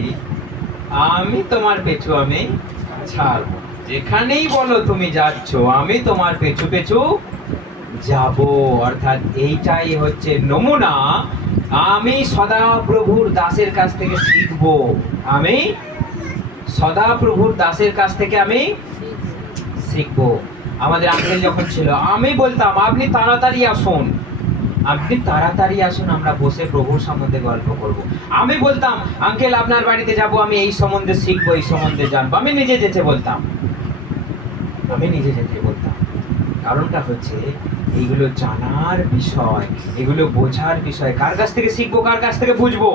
আমি তোমার পেছু আমি ছাড়বো। যেখানেই বলো তুমি যাচ্ছ আমি তোমার পেছু পেছু যাব। অর্থাৎ এইটাই হচ্ছে নমুনা, আমি সদা প্রভুর দাসের কাছ থেকে শিখবো। আমি সদা প্রভুর দাসের কাছ থেকে আমি শিখবো। আমাদের আঙ্কেল যখন ছিল আমি বলতাম আপনি তাড়াতাড়ি আসুন, আপনি তাড়াতাড়ি আসুন, আমরা বসে প্রভুর সম্বন্ধে গল্প করব। আমি বলতাম আঙ্কেল আপনার বাড়িতে যাব, আমি এই সম্বন্ধে শিখবো, এই সম্বন্ধে জানবো। আমি নিজে যেতে বলতাম, আমি নিজে যেতে বলতাম। কারণটা হচ্ছে এইগুলো জানার বিষয়, এগুলো বোঝার বিষয়। কার কাছ থেকে শিখবো, কার কাছ থেকে বুঝবো?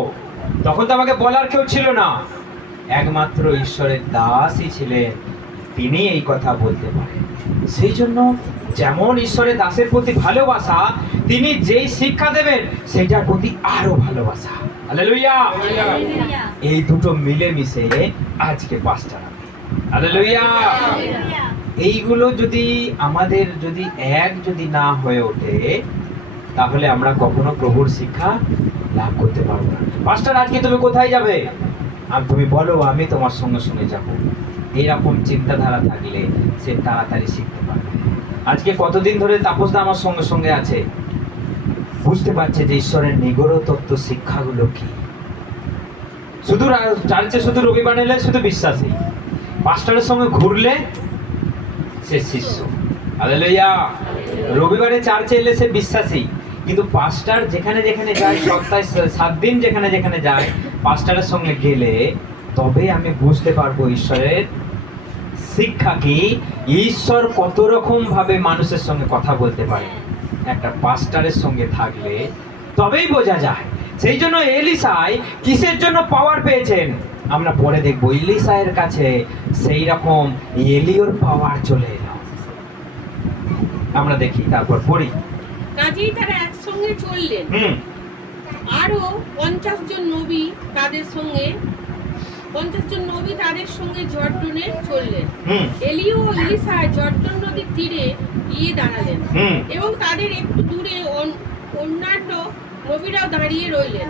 তখন তো আমাকে বলার কেউ ছিল না, একমাত্র ঈশ্বরের দাসই ছিলেন, তিনি এই কথা বলতে পারেন। সেই জন্য যেমন ঈশ্বরের দাসের প্রতি ভালোবাসা, তিনি যেই শিক্ষা দেবেন সেটার প্রতি আরো ভালোবাসা। হালেলুয়া। হালেলুয়া। এই দুটো মিলেমিশে আজকে পাঁচটা নামে। হালেলুয়া। হালেলুয়া। এইগুলো যদি আমাদের যদি না হয়ে ওঠে, তাহলে আমরা কখনো প্রভুর শিক্ষা লাভ করতে পারবো না। পাস্টার আজকে তুমি কোথায় যাবে? আর তুমি বলো আমি তোমার সঙ্গে সঙ্গে যাব। এইরকম চিন্তাধারা থাকলে সে তাড়াতাড়ি শিখতে পারবে। আজকে কতদিন ধরে তাপসদা আমার সঙ্গে সঙ্গে আছে, বুঝতে পারছে যে ঈশ্বরের নিগূঢ় তত্ত্ব শিক্ষাগুলো কি। শুধু চার্চে শুধু রবিবার এলে শুধু বিশ্বাসী, পাস্টারের সঙ্গে ঘুরলে সে শিষ্য। হালেলুয়া। রবিবারে চার্চে এলে সে বিশ্বাসী, কিন্তু পাস্টার যেখানে যেখানে যায়, সপ্তাহে 7 দিন যেখানে যেখানে যায়, পাস্টারের সঙ্গে গেলে তবে আমি বুঝতে পারবো ঈশ্বরের শিক্ষা কি, ঈশ্বর কত রকম ভাবে মানুষের সঙ্গে কথা বলতে পারে। একটা পাস্টারের সঙ্গে থাকলে তবেই বোঝা যায়। সেই জন্য এলিসাই কিসের জন্য পাওয়ার পেয়েছেন আমরা পরে দেখবো। এলিসাইয়ের কাছে সেই রকম এলিওর পাওয়ার চলে এলো, আমরা দেখি, তারপর পড়ি। কাজেই তারা একসঙ্গে চললেন। হুম আরো 50 জন নবী তাদের সঙ্গে জর্ডনে চললেন। হুম এলিও ও ইলিসা জর্ডন নদীর তীরে গিয়ে দাঁড়ালেন, হুম এবং তাদের একটু দূরে অন্যান্য নবীরাও দাঁড়িয়ে রইলেন।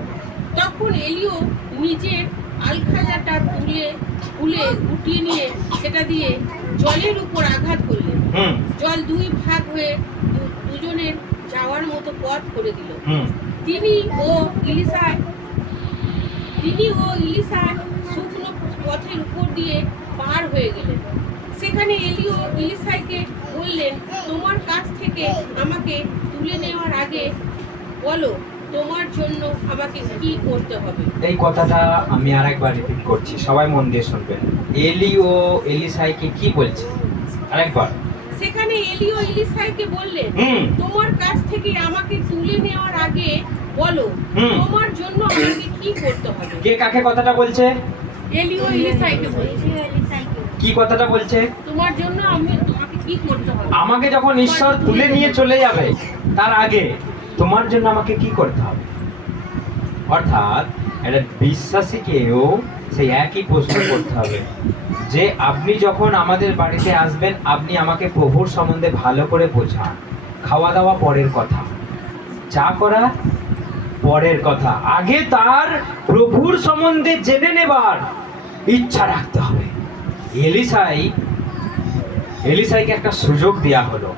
তখন এলিও নিজের আলখাল্লাটা খুলে গুটিয়ে নিয়ে সেটা দিয়ে জলের উপর আঘাত করলেন। হুম জল 2 ভাগ হয়ে দুজনের যাওয়ার মতো পথ করে দিল। হুম তিনি ও ইলিসা শুকনো পথের উপর দিয়ে পার হয়ে গেলেন। সেখানে এলিও ইলিসাইকে বললেন, তোমার কাছ থেকে আমাকে তুলে নেওয়ার আগে বলো তোমার জন্য আমাকে কি করতে হবে। এই কথাটা আমি আরেকবার রিপিট করছি, সবাই মন দিয়ে শুনবেন। এলি ও এলিসাইকে কি বলছে আরেকবার? সেখানে এলিও ইলিসাইকে বললেন, হুম তোমার কাছ থেকে আমাকে তুলে নেওয়ার আগে বলো হুম। তোমার জন্য আমাকে কি করতে হবে। কে কাকে কথাটা বলছে? এলিও ইলিসাইকে বলছে, কি কথাটা বলছে? তোমার জন্য তোমাকে কি করতে হবে। আমাকে যখন ঈশ্বর তুলে নিয়ে চলে যাবে তার আগে তোমার জন্য আমাকে কি করতে হবে। অর্থাৎ একটা বিশ্বাসীকেও সেই একই প্রশ্ন করতে হবে যে আপনি যখন আমাদের বাড়িতে আসবেন, আপনি আমাকে প্রভুর সম্বন্ধে ভালো করে বোঝান। খাওয়া দাওয়া পরের কথা, চা করা পরের কথা, আগে তার প্রভুর সম্বন্ধে জেনে নেবার ইচ্ছা রাখতে হবে। এলিসাইকে একটা সুযোগ দেয়া হলো,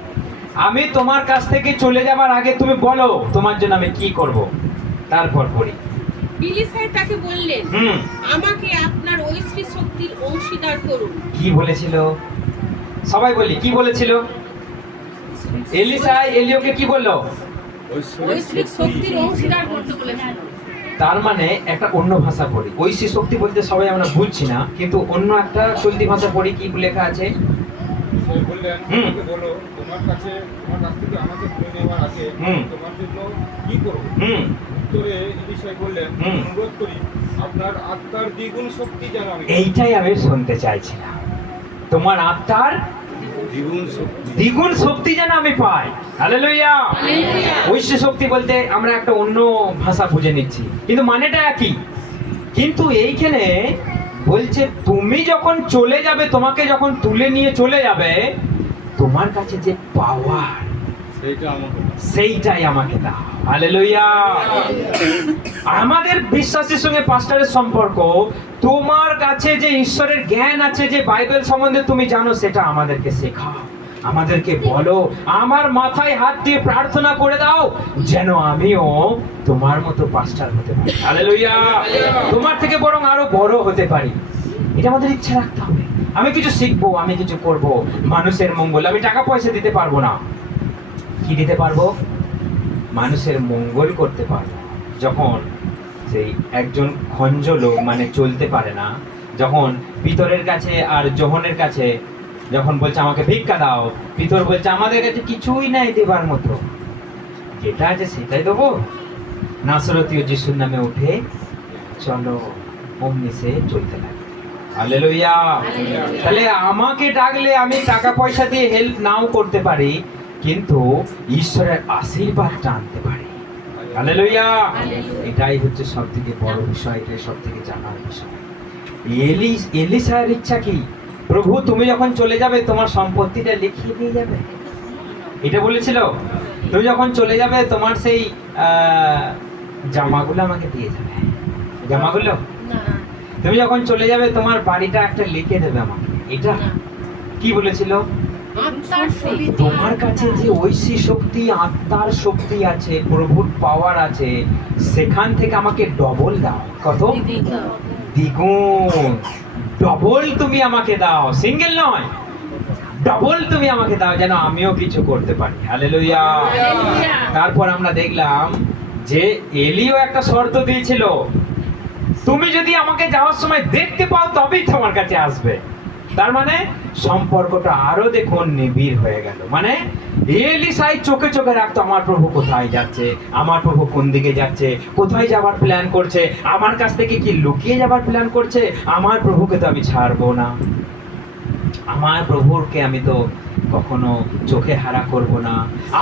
আমি তোমার কাছ থেকে চলে যাবার আগে তুমি বলো তোমার জন্য আমি কি করব। তারপর পড়ি। ইলিসাই তাকে বললেন, হুম আমাকে আপনার ঐশ্বরিক শক্তির অংশীদার করুন। কি বলেছিল? সবাই বলি, কি বলেছিল? এলিসাই এলিওকে কি বললো? ঐশ্বরিক শক্তির অংশীদার করতে বলেছিল। তার মানে একটা অন্য ভাষা পড়ি, ঐশ্বরিক শক্তি বলতে সবাই আমরা বুঝছি না, কিন্তু অন্য একটা চলতি ভাষা পড়ি। কি লেখা আছে? সে বললেন, হুম। আমাকে বলো তোমার কাছ থেকে আমাকে তুলে নেওয়ার আগে হুম। তোমার জন্য কি করব। হুম উত্তরে ইলিশাই বললেন, হুম। অনুরোধ করি আপনার আত্মার দ্বিগুণ শক্তি যেন আমি পাই। এইটাই আমি শুনতে চাইছিলাম, তোমার আত্মার দ্বিগুণ শক্তি। দ্বিগুণ শক্তি যেন আমি পাই। হালেলুয়া। ঐশ্য শক্তি বলতে আমরা একটা অন্য ভাষা বুঝে নিচ্ছি, কিন্তু মানেটা একই। কিন্তু এইখানে বলছে তুমি যখন চলে যাবে, তোমাকে যখন তুলে নিয়ে চলে যাবে, তোমার কাছে যে পাওয়ার সেইটা আমাকে দাও। সেইটাই আমাকে দাও। হালেলুয়া। আমাদের বিশ্বাসের সঙ্গে পাস্টারের সম্পর্ক, তোমার কাছে যে ঈশ্বরের জ্ঞান আছে, যে বাইবেল সম্বন্ধে তুমি জানো, সেটা আমাদেরকে শেখাও, আমাদেরকে বলো। আমার মাথায় হাত দিয়ে প্রার্থনা করে দাও যেন আমিও তোমার মতো পাস্টার হতে পারি। হালেলুয়া। তোমার থেকে বরং আরো বড় হতে পারি। এটা আমাদের ইচ্ছা রাখতে হবে। আমি কিছু শিখবো, আমি কিছু করব মানুষের মঙ্গল। আমি টাকা পয়সা দিতে পারবো না, কি দিতে পারবো? মানুষের মঙ্গল করতে পারবো। যখন সেই একজন খঞ্জ লোক, মানে চলতে পারে না, যখন পিতরের কাছে আর যোহনের কাছে যখন বলছে আমাকে ভিক্ষা দাও, পিতর বলছে আমাদের কাছে কিছুই নাই দেবার মতো, যেটা আছে সেটাই দেবো। নাসরতীয় যিশুর নামে উঠে চলো, অমনি সে চলতে লাগে। হালেলুয়া। তাহলে আমাকে ডাকলে আমি টাকা পয়সা দিয়ে হেল্প নাও করতে পারি, কিন্তু ঈশ্বরের আশীর্বাদটা আনতে পারি। হালেলুয়া। এটাই হচ্ছে সব থেকে বড় বিষয়, এটাই সব থেকে জানার বিষয়। এলিশার ইচ্ছা কি? প্রভু তুমি যখন চলে যাবে, তোমার সম্পত্তিটা লিখিয়ে দিয়ে যাবে, এটা বলেছিল। তুমি যখন চলে যাবে, তোমার সেই জামাগুলো আমাকে দিয়ে যাবে, জামাগুলো। না, তুমি যখন চলে যাবে, তোমার বাড়িটা একটা লিখে দেবে আমাকে, এটা কি বলেছিল? আত্মার শক্তি। তোমার কাছে যে ঐশী শক্তি, আত্মার শক্তি আছে, প্রভুর পাওয়ার আছে, সেখান থেকে আমাকে ডবল দাও। কত? দ্বিগুণ। ডবল তুমি আমাকে দাও, সিঙ্গেল নয়, ডবল তুমি আমাকে দাও, যেন আমিও কিছু করতে পারি। হালেলুয়া। তারপর আমরা দেখলাম যে এলিও একটা শর্ত দিয়েছিল, তুমি যদি আমাকে যাওয়ার সময় দেখতে পাও তবেই তোমার কাছে আসবে। তার মানে সম্পর্কটা আরো দেখুন নিবিড় হয়ে গেল। মানে এলিশাই চোখে চোখে রাখতো, আমার প্রভু কোথায় যাচ্ছে, আমার প্রভু কোন দিকে যাচ্ছে, কোথায় যাবার প্ল্যান করছে, আমার কাছ থেকে কি লুকিয়ে যাবার প্ল্যান করছে। আমার প্রভুকে তো আমি ছাড়বো না, আমার প্রভুরকে আমি তো কখনো চোখে হারা করব না,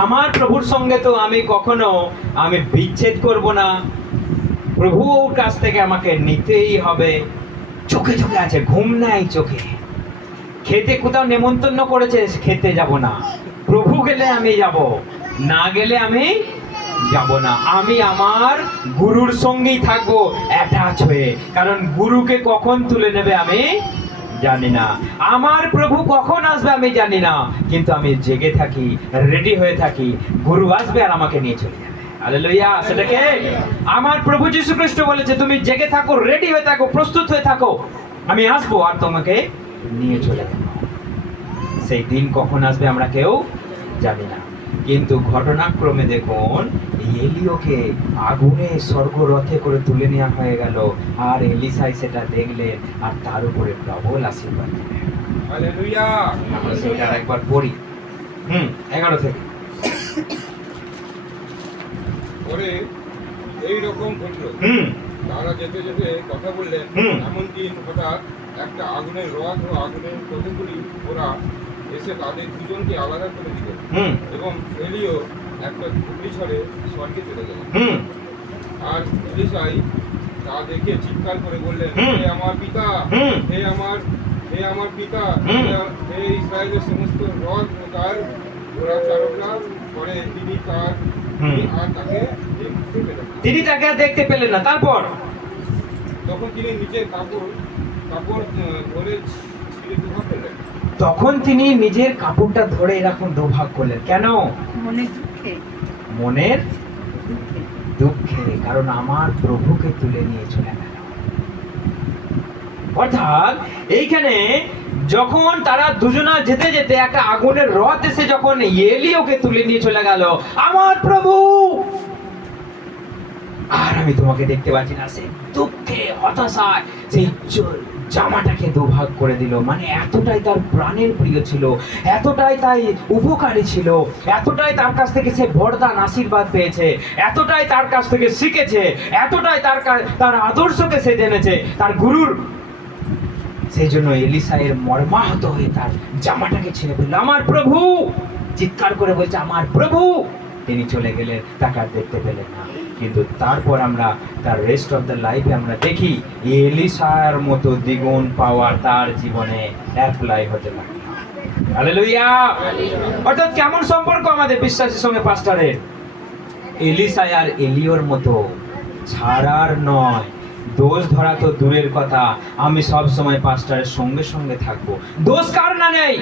আমার প্রভুর সঙ্গে তো আমি কখনো বিচ্ছেদ করব না। প্রভুর কাছ থেকে আমাকে নিতেই হবে। চোখে চোখে আছে, ঘুম নাই চোখে। খেতে কোথাও নেমন্তন্ন করেছে, খেতে যাব না, প্রভু গেলে আমি যাব, না গেলে আমি যাব না। আমি আমার গুরুর সঙ্গেই থাকবো অ্যাটাচ হয়ে, কারণ গুরুকে কখন তুলে নেবে আমি জানি না, আমার প্রভু কখন আসবে আমি জানি না, কিন্তু আমি জেগে থাকি, রেডি হয়ে থাকি, গুরু আসবে আর আমাকে নিয়ে চলে যাবে। হালেলুয়া। সেটাকে আমার প্রভু যীশু খ্রিস্ট বলেছে, তুমি জেগে থাকো, রেডি হয়ে থাকো, প্রস্তুত হয়ে থাকো, আমি আসবো আর তোমাকে নিয়ে চলে যাব। সেই দিন কখন আসবে আমরা কেউ জানি না, কিন্তু ঘটনাক্রমে দেখুন এলিওকে আগুনে স্বর্গরথে করে তুলে নেওয়া হয়ে গেল, আর এলিশাই সেটা দেখলেন, আর তার উপরে ডবল আশীর্বাদ দিলেন। হালেলুয়া। আমরা সেটা একবার পড়ি 11 থেকে। পরে এই রকম ঘটল, তারা যেতে যেতে কথা বললেন, হুম। এমন দিন হঠাৎ একটা আগুনের রথ ও আগুনের কতগুলি ঘোড়া এসে তাদের দুজনকে আলাদা করে দিল, এবং এলিও একটা ঘূর্ণিঝড়ে স্বর্গে চলে গেল। আর এলিশাই তা দেখে চিৎকার করে বললেন, হুম। হে আমার পিতা, হে আমার পিতা, হে ইসরায়েলের সমস্ত রথ ও তার ঘোড়া চালকরা। পরে তিনি আর তাকে দেখতে পেলেন না। তিনি তাকে আর দেখতে পেলেন না। তারপর তখন তিনি নিজের কাপড় ধরে ছিঁড়ে দুভাগ করলেন। তখন তিনি নিজের কাপড়টা ধরে এরকম দুভাগ করলেন। কেন? মনে দুঃখে, মনের দুঃখে। দুঃখে, কারণ আমার প্রভুকে তুলে নিয়ে চলে গেল। অর্থাৎ এইখানে যখন তারা দুজনা যেতে যেতে একটা আগুনের রথ এসে যখন এলিওকে তুলে নিয়ে চলে গেল, আমার প্রভু আর আমি তোমাকে দেখতে পাচ্ছি না, সেই দুঃখে, হতাশায়, সেই জামাটাকে দুভাগ করে দিল। মানে এতটাই তার প্রাণের প্রিয় ছিল, এতটাই তাই উপকারী ছিল, এতটাই তার কাছ থেকে সে বরদান আশীর্বাদ পেয়েছে, এতটাই তার কাছ থেকে শিখেছে, এতটাই তার আদর্শকে সে জেনেছে, তার গুরুর। সেই জন্য এলিসা এর মর্মাহত হয়ে তার জামাটাকে ছিঁড়ে ফেলল। আমার প্রভু, চিৎকার করে বলছে আমার প্রভু। তিনি চলে গেলেন, তাকে আর দেখতে পেলেন না। কিন্তু তারপর আমরা তার রেস্ট অফ দ্য লাইফে আমরা দেখি এলিসার মতো দ্বিগুণ পাওয়ার তার জীবনে অ্যাপ্লাই হতে লাগে। হালেলুয়া। অর্থাৎ কেমন সম্পর্ক আমাদের বিশ্বাসীর সঙ্গে পাস্টারের? এলিসা আর এলিওর মতো ছাড়ার নয়, দোষ ধরা তো দূরের কথা, আমি সব সময় পাস্টারের সঙ্গে সঙ্গে থাকবো। দোষ কার না নেই,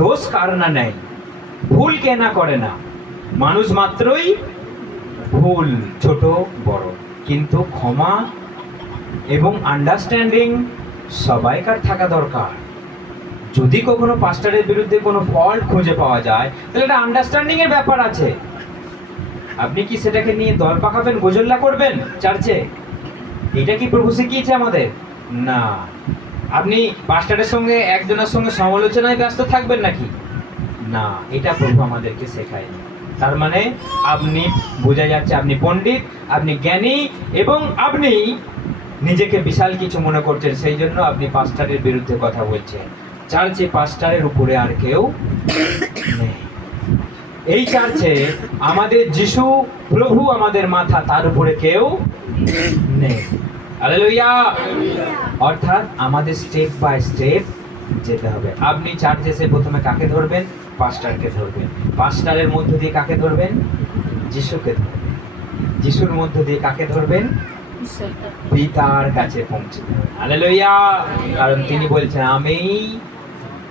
দোষ কার না নেই, ভুল কে না করে না, মানুষ মাত্রই ভুল, ছোট বড়, কিন্তু ক্ষমা এবং আন্ডারস্ট্যান্ডিং সবাইকার থাকা দরকার। যদি কখনো পাস্টারের বিরুদ্ধে কোনো ফল্ট খুঁজে পাওয়া যায়, তাহলে এটা আন্ডারস্ট্যান্ডিং এর ব্যাপার আছে। আপনি কি সেটাকে নিয়ে দল পাকাবেন, গোজল্লা করবেন চার্চে? এটা কি প্রভু শিখিয়েছে আমাদের? না। আপনি পাস্টারের সঙ্গে একজনের সঙ্গে সমালোচনায় ব্যস্ত থাকবেন নাকি? না, এটা প্রভু আমাদেরকে শেখায়নি। তার মানে আপনি, বোঝা যাচ্ছে আপনি পণ্ডিত, আপনি জ্ঞানী এবং আপনি নিজেকে বিশাল কিছু মনে করছেন, সেই জন্য আপনি পাস্টারের বিরুদ্ধে কথা বলছেন। চার্চে পাস্টারের উপরে আর কেউ নেই। এই চার্চে আমাদের যিশু প্রভু আমাদের মাথা, তার উপরে কেউ নেই। হালেলুয়া। অর্থাৎ আমাদের স্টেপ বাই স্টেপ যেতে হবে। আপনি চার্চে এসে প্রথমে কাকে ধরবেন? পাস্টারকে ধরবেন। পাস্টারের মধ্য দিয়ে কাকে ধরবেন? যিশুকে ধরবেন। যিশুর মধ্য দিয়ে কাকে ধরবেন? ঈশ্বরকে। পিতার কাছে পৌঁছে দেবেন। হালেলুয়া। কারণ তিনি বলছেন আমি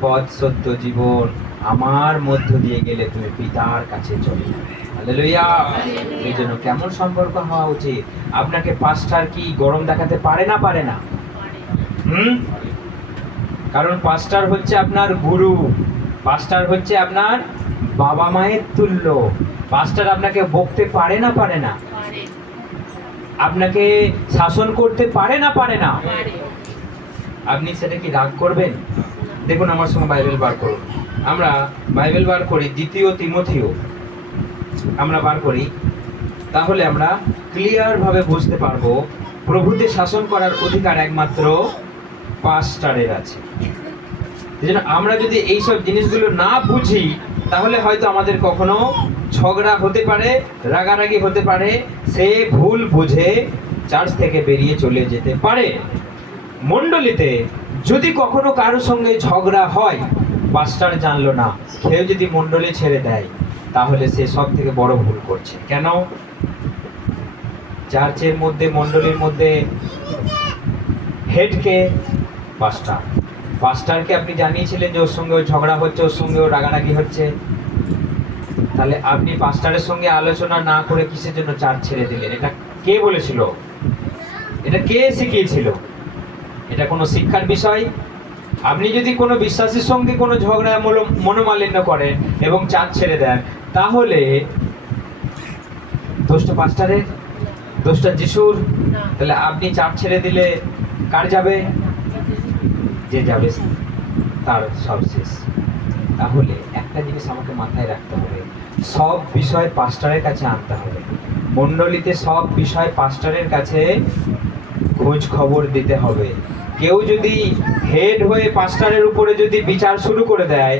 পথ, সত্য, জীবন, আমার মধ্য দিয়ে গেলে তুমি পিতার কাছে চলে যাবে। হালেলুয়া। এই জন্য কেমন সম্পর্ক হওয়া উচিত? আপনাকে পাস্টার কি গরম দেখাতে পারে না? পারে না? কারণ পাস্টার হচ্ছে আপনার গুরু, পাস্টার হচ্ছে আপনার বাবা মায়ের তুল্য। পাস্টার আপনাকে বকতে পারে না? পারে না? আপনাকে শাসন করতে পারে না? পারে না? আপনি সেটা কি রাগ করবেন? দেখুন আমার সঙ্গে বাইবেল বার করুন। আমরা বাইবেল বার করি 2 তিমথিও আমরা বার করি, তাহলে আমরা ক্লিয়ার ভাবে বুঝতে পারবো প্রভুতে শাসন করার অধিকার একমাত্র পাস্টারের আছে। এজন্য আমরা যদি এইসব জিনিসগুলো না বুঝি, তাহলে হয়তো আমাদের কখনো ঝগড়া হতে পারে, রাগারাগি হতে পারে, সে ভুল বুঝে চার্চ থেকে বেরিয়ে চলে যেতে পারে। মণ্ডলীতে যদি কখনো কারোর সঙ্গে ঝগড়া হয়, পাস্টার জানলো না, কেউ যদি মণ্ডলী ছেড়ে দেয়, তাহলে সে সব থেকে বড় ভুল করছে। কেন? চার্চের মধ্যে, মণ্ডলীর মধ্যে হেডকে পাস্টার। পাস্টারকে আপনি জানিয়েছিলেন যে ওর সঙ্গে ওই ঝগড়া হচ্ছে, ওর সঙ্গে ও রাগারাগি হচ্ছে, তাহলে আপনি পাস্টারের সঙ্গে আলোচনা না করে কিসের জন্য চার্চ ছেড়ে দিলেন? এটা কে বলেছিল? এটা কে শিখিয়েছিল? এটা কোনো শিক্ষার বিষয়? আপনি যদি কোনো বিশ্বাসীর সঙ্গে কোনো ঝগড়া মনোমালিন্য করেন এবং চার্চ ছেড়ে দেন, তাহলে দোষটা পাস্টারের, দোষটা যিশুর? তাহলে আপনি চার্চ ছেড়ে দিলে কার যাবে? যে যাবে তার সব শেষ। তাহলে একটা জিনিস আমাকে মাথায় রাখতে হবে, সব বিষয় পাস্টারের কাছে আনতে হবে। মণ্ডলীতে সব বিষয় পাস্টারের কাছে খোঁজ খবর দিতে হবে। কেউ যদি হেড হয়ে পাস্টারের উপরে যদি বিচার শুরু করে দেয়,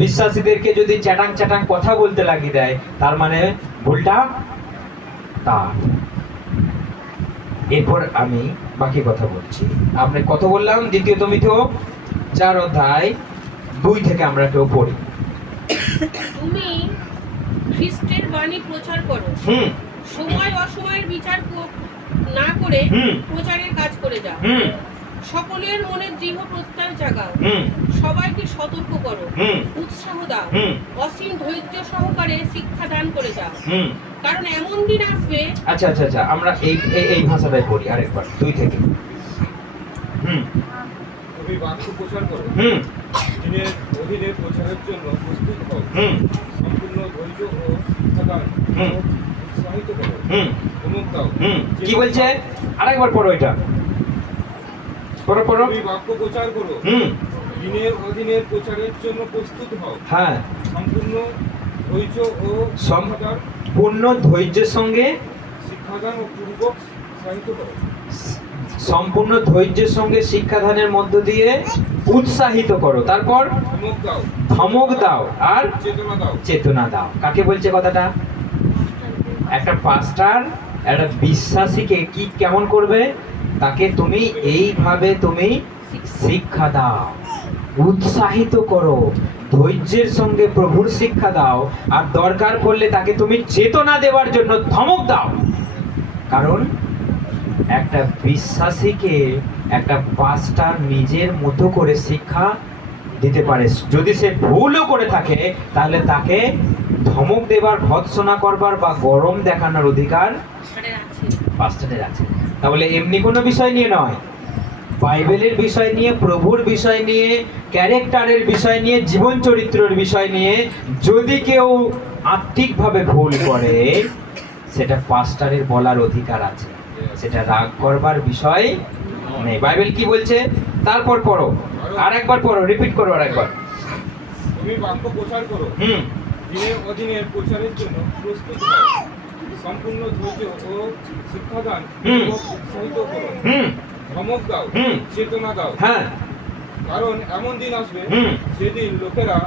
বিশ্বাসীদেরকে যদি চ্যাটাং চ্যাটাং কথা বলতে লাগিয়ে দেয়, তার মানে ভুলটা তার। এরপর আমি বাকি কথা বলছি। আপনি কত বললাম? 2 তিমথিও 4 অধ্যায় 2 থেকে আমরা কেউ পড়ি। তুমি খ্রিস্টের বাণী প্রচার করো, সময় অসময়ের বিচার না করে প্রচারের কাজ করে যাও। সকলের মনে দৃঢ় প্রত্যয় জাগাও, সবাইকে সতর্ক করো, উৎসাহ দাও, অসীম ধৈর্য সহকারে শিক্ষা দান করে যাও, কারণ এমন দিন আসবে। আচ্ছা আচ্ছা আচ্ছা, আমরা এই ভাষাটাই পড়ি আরেকবার 2 থেকে। তুমি বাক্য প্রচার করো, দিনের অধীনে প্রচারের জন্য প্রস্তুত হও, সম্পূর্ণ ধৈর্য ও শিক্ষা দান উৎসাহিত করো, ধমক দাও। কি বলছে? আরেকবার পড়ো এটা। পড়ো পড়ো। তুমি বাক্য প্রচার করো, দিনের অধীনের প্রচারের জন্য প্রস্তুত হও, হ্যাঁ, সম্পূর্ণ ধৈর্য ও শিক্ষাদান পূর্ণ ধৈর্যের সঙ্গে শিক্ষাদান ও পূর্বক সাহিত্য করো। সম্পূর্ণ ধৈর্যের সঙ্গে শিক্ষাদানের মধ্য দিয়ে উৎসাহিত করো, তারপর ধমক দাও, ধমক দাও আর চেতনা দাও। চেতনা দাও। কাকে বলছে কথাটা? একটা পাস্টার একটা বিশ্বাসীকে কি কেমন করবে? তাকে তুমি এইভাবে তুমি শিক্ষা দাও, উৎসাহিত করো, ধৈর্যের সঙ্গে প্রভুর শিক্ষা দাও, আর দরকার পড়লে তাকে তুমি চেতনা দেওয়ার জন্য ধমক দাও। কারণ একটা বিশ্বাসীকে একটা পাস্টার নিজের মতো করে শিক্ষা দিতে পারে। যদি সে ভুলও করে থাকে তাহলে তাকে ধমক দেবার, ভৎসনা করবার বা গরম দেখানোর অধিকার পাস্টারের আছে। তাহলে এমনি কোনো বিষয় নিয়ে নয়, বাইবেলের বিষয় নিয়ে, প্রভুর বিষয় নিয়ে, ক্যারেক্টারের বিষয় নিয়ে, জীবন চরিত্রের বিষয় নিয়ে যদি কেউ আত্মিকভাবে ভুল করে সেটা পাস্টারের বলার অধিকার আছে, সেটা রাগ করবার বিষয় নেই। বাইবেল কি বলছে তারপর পড়ো, আর একবার পড়ো, রিপিট করো আর একবার। তুমি বাক্য প্রচার করো, দিনের অধীনের প্রচারের জন্য প্রস্তুত হও, সম্পূর্ণ ধৈর্য ও শিক্ষাদান পূর্বক উৎসাহিত করো, ধমক দাও, চেতনা দাও। হ্যাঁ, কারণ এমন দিন আসবে সেদিন লোকেরা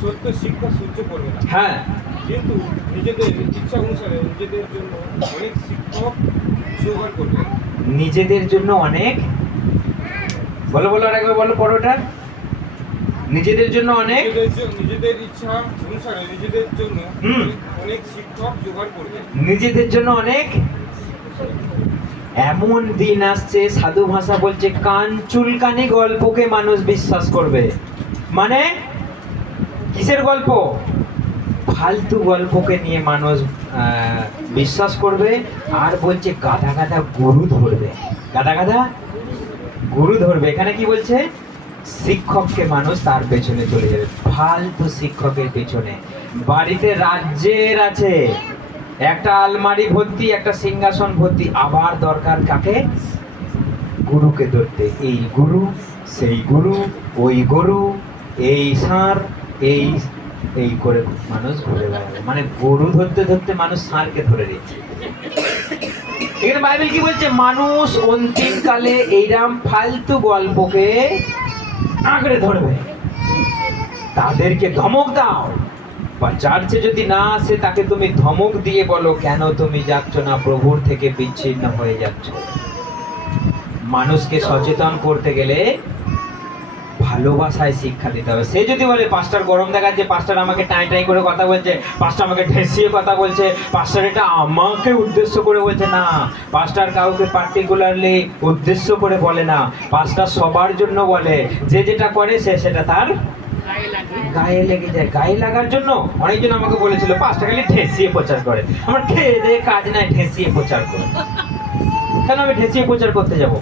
সত্য শিক্ষা সহ্য করবে না, হ্যাঁ, কিন্তু নিজেদের ইচ্ছা অনুসারে নিজেদের জন্য অনেক শিক্ষক জোগাড় করবে। নিজেদের জন্য অনেক, বলো বলো আর একবার বলো পড়োটা। নিজেদের জন্য অনেক, নিজেদের ইচ্ছা অনুসারে নিজেদের জন্য অনেক শিক্ষক জোগাড় করবে। নিজেদের জন্য অনেক। এমন দিন আসছে, সাধু ভাষা বলছে, কান চুলকানি গল্পকে মানুষ বিশ্বাস করবে। মানে কিসের গল্প? ফালতু গল্পকে নিয়ে মানুষ বিশ্বাস করবে। আর বলছে গাধা গাধা গরু ধরবে, গাধা গাধা গরু ধরবে। এখানে কি বলছে? শিক্ষককে মানুষ তার পেছনে চলে যাবে, ফালতু শিক্ষকের পেছনে। বাড়িতে রাজ্যের আছে একটা আলমারি ভর্তি, একটা সিংহাসন ভর্তি, আবার দরকার কাকে? গুরুকে ধরতে। এই গুরু, সেই গুরু, ওই গরু, এই ষাঁড়, এই এই করে মানুষ ঘুরে বেড়াবে। মানে গরু ধরতে ধরতে মানুষ ষাঁড়কে ধরে দিচ্ছে। এখানে বাইবেল কি বলছে? মানুষ অন্তিম কালে এইরাম ফালতু গল্পকে আঁকড়ে ধরবে, তাদেরকে ধমক দাও। বা চার্চে যদি না আসে তাকে তুমি ধমক দিয়ে বলো, কেন তুমি যাচ্ছ না, প্রভুর থেকে বিচ্ছিন্ন হয়ে যাচ্ছ। মানুষকে সচেতন করতে গেলে ভালোবাসায় শিক্ষা দিতে হবে। সে যদি বলে পাস্টার গরম দেখাচ্ছে, পাস্টার আমাকে টাই টাই করে কথা বলছে, পাস্টার আমাকে ঠেসিয়ে কথা বলছে, পাস্টার এটা আমাকে উদ্দেশ্য করে বলছে, না, পাস্টার কাউকে পার্টিকুলারলি উদ্দেশ্য করে বলে না, পাস্টার সবার জন্য বলে। যে যেটা করে সে সেটা তার গায়ে লেগে যায়। গায়ে লাগার জন্য অনেকজন আমাকে বলেছিল পাস্টার খালি ঠেসিয়ে প্রচার করে। আমার খেয়ে দেয়ে কাজ নাই, ঠেসিয়ে প্রচার করে। কেন আমি ঠেসিয়ে প্রচার করতে যাব?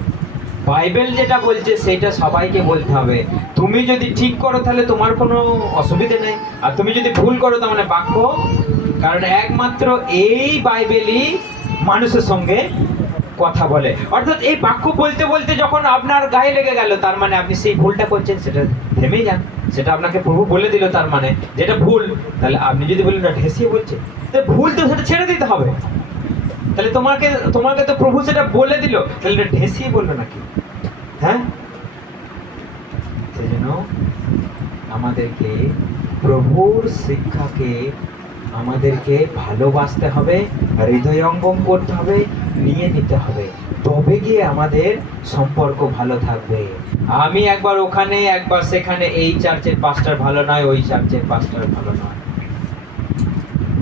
বাইবেল যেটা বলছে সেটা সবাইকে বলতে হবে। তুমি যদি ঠিক করো তাহলে তোমার কোনো অসুবিধে নেই, আর তুমি যদি ভুল করো তার মানে বাক্য। কারণ একমাত্র এই বাইবেলই মানুষের সঙ্গে কথা বলে। অর্থাৎ এই বাক্য বলতে বলতে যখন আপনার গায়ে লেগে গেল, তার মানে আপনি সেই ভুলটা করছেন, সেটা থেমে যান। সেটা আপনাকে প্রভু বলে দিল, তার মানে যেটা ভুল। তাহলে আপনি যদি বলেন না ঠেসিয়ে বলছে, তাহলে ভুল তো সেটা ছেড়ে দিতে হবে। তাহলে তোমাকে তো প্রভু সেটা বলে দিল, তাহলে এটা ঢেসিয়ে বললো নাকি? হ্যাঁ, সেজন্য আমাদেরকে প্রভুর শিক্ষাকে আমাদেরকে ভালোবাসতে হবে, হৃদয়ঙ্গম করতে হবে, নিয়ে নিতে হবে, তবে গিয়ে আমাদের সম্পর্ক ভালো থাকবে। আমি একবার ওখানে একবার সেখানে, এই চার্চের পাস্টার ভালো নয়, ওই চার্চের পাস্টার ভালো নয়,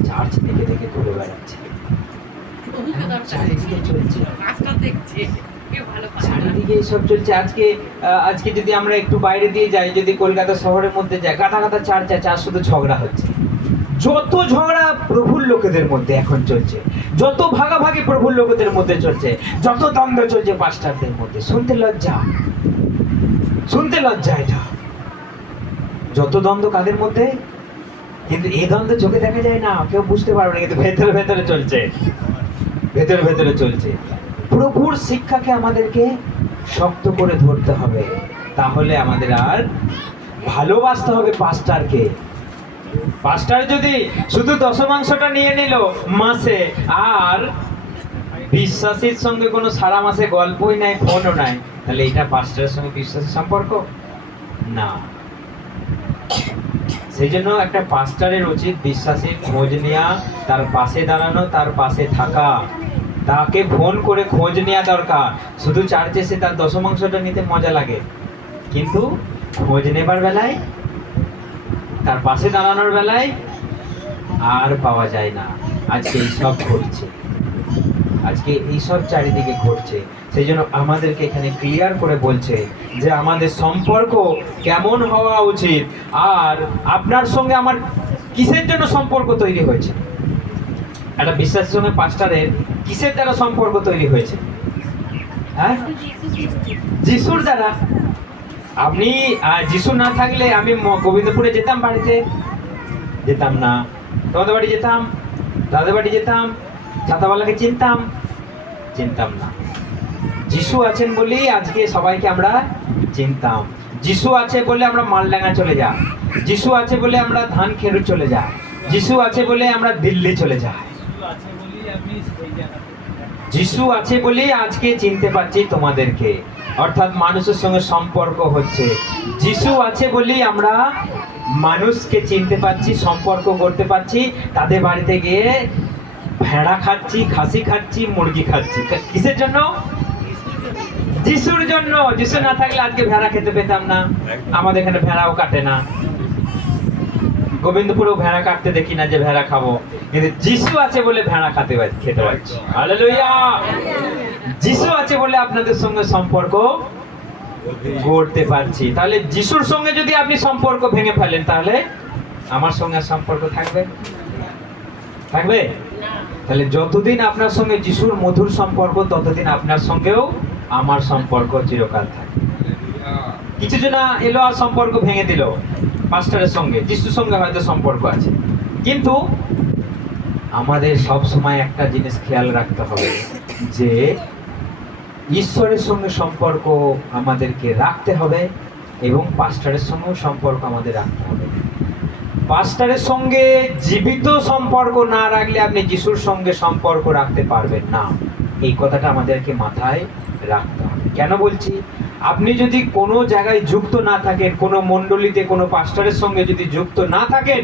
চার্চ দেখে দেখে ঘুরে বেড়াচ্ছে, চারিদিকে চলছে, চারিদিকে এইসব চলছে। আজকে যদি আমরা একটু বাইরে দিয়ে যাই, যদি কলকাতা শহরের মধ্যে যাই, গাদা গাদা চার্চ আছে, আর শুধু ঝগড়া হচ্ছে। যত ঝগড়া প্রভুর লোকেদের মধ্যে এখন চলছে, যত ভাগাভাগি প্রভুর লোকেদের মধ্যে চলছে, যত দ্বন্দ্ব চলছে পাস্টারদের মধ্যে। শুনতে লজ্জা, শুনতে লজ্জা। এটা যত দ্বন্দ্ব কাদের মধ্যে? কিন্তু এই দ্বন্দ্ব চোখে দেখা যায় না, কেউ বুঝতে পারবে না, কিন্তু ভেতরে ভেতরে চলছে, ভেতরে ভেতরে চলছে। প্রভুর শিক্ষাকে আমাদেরকে শক্ত করে ধরতে হবে, তাহলে আমাদের আর ভালোবাসতে হবে পাস্টারকে। পাস্টার যদি শুধু দশমাংশটা নিয়ে নিল মাসে, আর বিশ্বাসীর সঙ্গে কোনো সারা মাসে গল্পই নাই, ফোনও নাই, তাহলে এটা পাস্টারের সঙ্গে বিশ্বাসের সম্পর্ক না। সেই জন্য একটা পাস্টারের উচিত বিশ্বাসীর খোঁজ নেওয়া, তার পাশে দাঁড়ানো, তার পাশে থাকা, তাকে ফোন করে খোঁজ নেওয়া দরকার। শুধু চার্চে এসে তার দশমাংশটা নিতে মজা লাগে, কিন্তু খোঁজ নেবার বেলায়, তার পাশে দাঁড়ানোর বেলায় আর পাওয়া যায় না। আজকে এইসব ঘটছে, আজকে এইসব চারিদিকে ঘটছে। সেই জন্য আমাদেরকে এখানে ক্লিয়ার করে বলছে যে আমাদের সম্পর্ক কেমন হওয়া উচিত, আর আপনার সঙ্গে আমার কিসের জন্য সম্পর্ক তৈরি হয়েছে। একটা বিশ্বাসের সঙ্গে পাস্টারের কিসের দ্বারা সম্পর্ক তৈরি হয়েছে? হ্যাঁ, যিশুর দ্বারা। আপনি যিশু না থাকলে আমি গোবিন্দপুরে যেতাম, বাড়িতে যেতাম না। তোমাদের বাড়ি যেতাম, দাদের বাড়ি যেতাম, ছাতাওয়ালাকে চিনতাম না। যিশু আছেন বলেই আজকে সবাইকে আমরা চিনতাম। যিশু আছে বলে আমরা মালডাঙ্গা চলে যাই, যিশু আছে বলে আমরা ধান খেরু চলে যাই, যিশু আছে বলে আমরা দিল্লি চলে যাই। যিশু আছে বলেই আজকে চিনতে পারছি তোমাদেরকে, অর্থাৎ মানুষের সঙ্গে সম্পর্ক হচ্ছে। যিশু আছে বলেই আমরা মানুষকে চিনতে পারছি, সম্পর্ক করতে পারছি। তাদের বাড়িতে গিয়ে ভেড়া খাচ্ছি, খাসি খাচ্ছি, মুরগি খাচ্ছি। কিসের জন্য? যিশুর জন্য। যিশু না থাকলে আজকে ভেড়া খেতে পেতাম না। আমাদের এখানে ভেড়াও কাটে না, গোবিন্দপুরেও ভেড়া কাটতে দেখি না যে ভেড়া খাবো, কিন্তু যিশু আছে বলে ভেড়া খেতে পারছি। হালেলুয়া! যিশু আছে বলে আপনাদের সঙ্গে সম্পর্ক গড়তে পারছি। তাহলে যিশুর সঙ্গে যদি আপনি সম্পর্ক ভেঙে ফেলেন, তাহলে আমার সঙ্গে সম্পর্ক থাকবে? তাহলে যতদিন আপনার সঙ্গে যিশুর মধুর সম্পর্ক, ততদিন আপনার সঙ্গেও আমার সম্পর্ক চিরকাল থাকবে। কিছু জন এলো আর সম্পর্ক ভেঙে দিল, পাস্টারের সঙ্গে, যিশুর সঙ্গে হয়তো সম্পর্ক আছে, কিন্তু আমাদের সব সময় একটা জিনিস খেয়াল রাখতে হবে যে ঈশ্বরের সঙ্গে সম্পর্ক আমাদেরকে রাখতে হবে, এবং পাস্টারের সঙ্গেও সম্পর্ক আমাদের রাখতে হবে। পাস্টারের সঙ্গে জীবিত সম্পর্ক না রাখলে আপনি যিশুর সঙ্গে সম্পর্ক রাখতে পারবেন না। এই কথাটা আমাদেরকে মাথায় রাখতে হবে। কেন বলছি? আপনি যদি কোনো জায়গায় যুক্ত না থাকেন, কোনো মণ্ডলীতে কোনো পাস্টারের সঙ্গে যদি যুক্ত না থাকেন,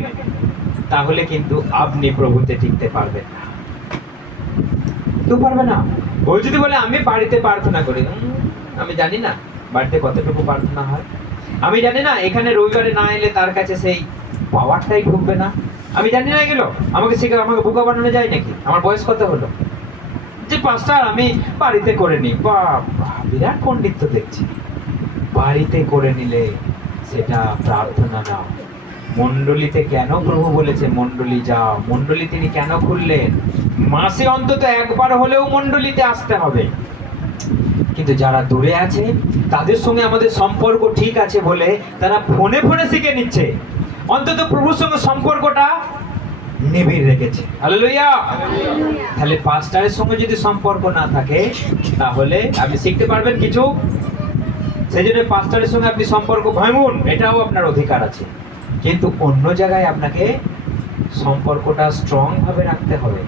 তাহলে কিন্তু আপনি প্রভুতে টিকতে পারবেন না। কেউ পারবে না। ও যদি বলে আমি বাড়িতে প্রার্থনা করি, আমি জানি না বাড়িতে কতটুকু প্রার্থনা হয়, আমি জানি না এখানে রবিবারে না এলে তার কাছে সেই পাওয়ারটাই ঢুকবে না, আমি জানি না, এগুলো আমাকে আমাকে বোকা বানানো যায় নাকি? আমার বয়স কত হলো যে পাস্টার আমি বাড়িতে করে নিই? বাবা, বিরাট পণ্ডিত তো দেখছি। বাড়িতে করে নিলে সেটা প্রার্থনা না। মণ্ডলীতে কেন প্রভু বলেছে মণ্ডলী যাও? মণ্ডলী তিনি কেন খুললেন? মাসে অন্তত একবার হলেও মণ্ডলীতে আসতে হবে। কিন্তু যারা দূরে আছে তাদের সঙ্গে আমাদের সম্পর্ক ঠিক আছে বলে তারা ফোনে শিখে নিচ্ছে, অন্তত প্রভুর সঙ্গে সম্পর্কটা নিবিড় রেখেছে। হালেলুয়া! তাহলে পাস্টারের সঙ্গে যদি সম্পর্ক না থাকে, তাহলে আপনি শিখতে পারবেন কিছু? সেই জন্য পাস্টারের সঙ্গে আপনি সম্পর্ক ভাঙুন, এটাও আপনার অধিকার আছে, কিন্তু অন্য জায়গায় আপনাকে সম্পর্কটা স্ট্রং ভাবে রাখতে হবে।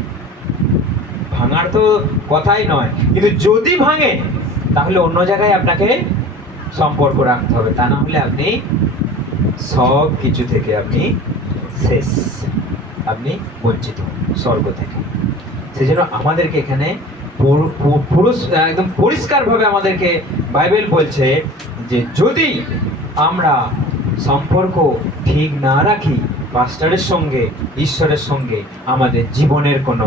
ভাঙার তো কথাই নয়, কিন্তু যদি ভাঙে তাহলে অন্য জায়গায় আপনাকে সম্পর্ক রাখতে হবে, তা না হলে আপনি সব কিছু থেকে আপনি শেষ, আপনি বঞ্চিত স্বর্গ থেকে। সেই জন্য আমাদেরকে এখানে একদম পরিষ্কারভাবে আমাদেরকে বাইবেল বলছে যে যদি আমরা সম্পর্ক ঠিক না রাখি পাস্টারের সঙ্গে, ঈশ্বরের সঙ্গে, আমাদের জীবনের কোনো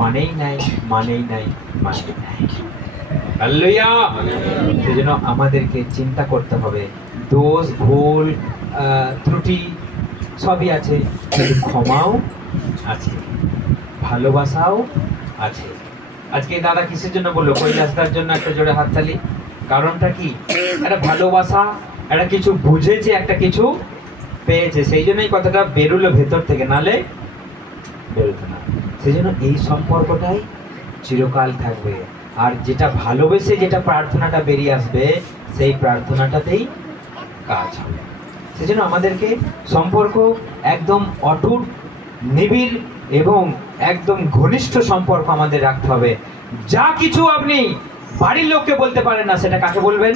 মানেই নাই। হালেলুয়া! সেই জন্য আমাদেরকে চিন্তা করতে হবে, দোষ, ভুল, ত্রুটি সবই আছে, কিন্তু ক্ষমাও আছে, ভালোবাসাও আছে। আজকে দাদা কিসের জন্য বললো? কৈলাসদার জন্য একটা জোরে হাততালি। কারণটা কি? একটা ভালোবাসা, একটা কিছু বুঝেছে, একটা কিছু পেয়েছে, সেই জন্যই কথাটা বেরোলো ভেতর থেকে, নালে বেরোতো না। সেই জন্য এই সম্পর্কটাই চিরকাল থাকবে। আর যেটা ভালোবেসে যেটা প্রার্থনাটা বেরিয়ে আসবে সেই প্রার্থনাটাতেই কাজ হবে। সেজন্য আমাদেরকে সম্পর্ক একদম অটুট, নিবিড় এবং একদম ঘনিষ্ঠ সম্পর্ক আমাদের রাখতে হবে। যা কিছু আপনি বাড়ির লোককে বলতে পারেন না, সেটা কাকে বলবেন?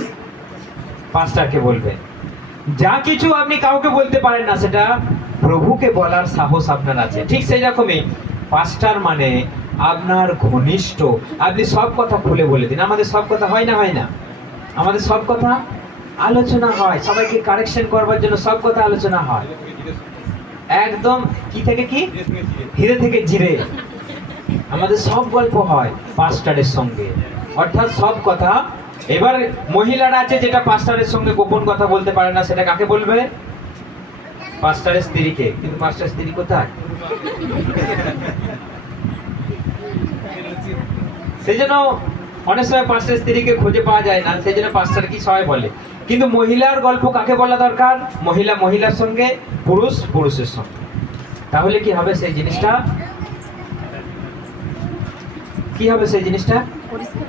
পাস্টারকে বলবেন। যা কিছু আপনি কাউকে বলতে পারেন না, সেটা প্রভুকে বলার সাহস আপনার আছে। ঠিক সেই রকমই পাস্টার মানে আপনার ঘনিষ্ঠ। আপনি সব কথা খুলে বলে দিন। আমাদের সব কথা হয় না, হয় না? আমাদের সব কথা আলোচনা হয়, সবাইকে কারেকশন করবার জন্য সব কথা আলোচনা হয়। একদম কি থেকে কি, হিরে থেকে জিরে। আমাদের সব গল্প হয় পাস্টারের সঙ্গে, অর্থাৎ সব কথা। এবার মহিলারা আছে যেটা পাস্টারের সঙ্গে গোপন কথা বলতে পারে না, সেটা কাকে বলবে? পাস্টারের স্ত্রীকে। কিন্তু পাস্টারের স্ত্রী কোথায়? সেই জন্য অনেক সময় পাস্টারের স্ত্রীকে খুঁজে পাওয়া যায় না, সেই জন্য পাস্টার কি সবাই বলে। কিন্তু মহিলার গল্প কাকে বলা দরকার? মহিলা মহিলার সঙ্গে, পুরুষ পুরুষের সঙ্গে। তাহলে কি হবে সেই জিনিসটা? কি হবে সেই জিনিসটা? পরিষ্কার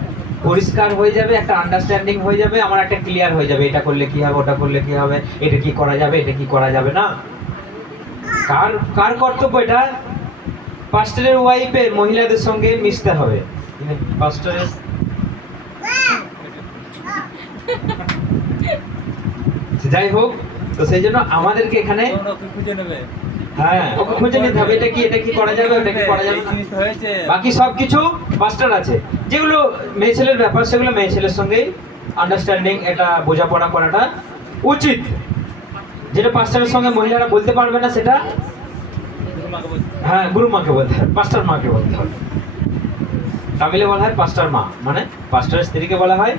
পরিষ্কার হয়ে যাবে, একটা আন্ডারস্ট্যান্ডিং হয়ে যাবে, আমার একটা ক্লিয়ার হয়ে যাবে, এটা করলে কি হবে, ওটা করলে কি হবে, এটা কি করা যাবে, এটা কি করা যাবে না। কার কার কর্তব্য এটা? পাস্টারের ওয়াইফের মহিলাদের সঙ্গে মিশতে হবে। পাস্টারের যাই হোক, তো সেই জন্য আমাদেরকে এখানে হ্যাঁ ওকে খুঁজে নিতে হবে, এটা কি করা যাবে, ওটা কি করা যাবে না। বাকি সব কিছু পাস্টার আছে। যেগুলো মেয়ে ছেলের ব্যাপার, সেগুলো মেয়ে ছেলের সঙ্গে আন্ডারস্ট্যান্ডিং, এটা বোঝাপড়া করাটা উচিত। যেটা পাস্টারের সঙ্গে মহিলারা বলতে পারবে না, সেটা হ্যাঁ গুরু মাকে বলতে হবে, পাস্টার মাকে বলতে হবে। তামিলে বলা হয় পাস্টার মা, মানে পাস্টারের স্ত্রীকে বলা হয়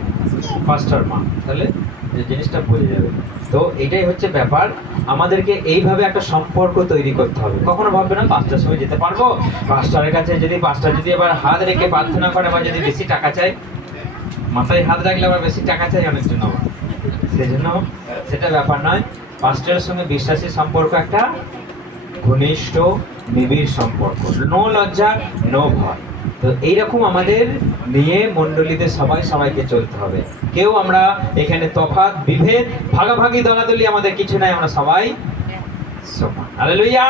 পাস্টার মা। তাহলে যে জিনিসটা বোঝা যাবে। তো এটাই হচ্ছে ব্যাপার, আমাদেরকে এইভাবে একটা সম্পর্ক তৈরি করতে হবে। কখনো ভাববে না পাস্টার সঙ্গে যেতে পারবো, পাস্টারের কাছে যদি পাস্টার যদি এবার হাত রেখে প্রার্থনা করে বা যদি বেশি টাকা চাই, মাথায় হাত রাখলে আবার বেশি টাকা চাই অনেক জন্য, সেই জন্য সেটা ব্যাপার নয়। পাস্টারের সঙ্গে বিশ্বাসী সম্পর্ক একটা ঘনিষ্ঠ নিবিড় সম্পর্ক, নো লজ্জা নো ভয়। তো এইরকম আমাদের নিয়ে মণ্ডলীতে সবাই সবাইকে চলতে হবে। কেউ আমরা এখানে তফাৎ, বিভেদ, ভাগাভাগি, দলাদলি আমাদের কিছু নাই, আমরা সবাই সমান। হালেলুয়া।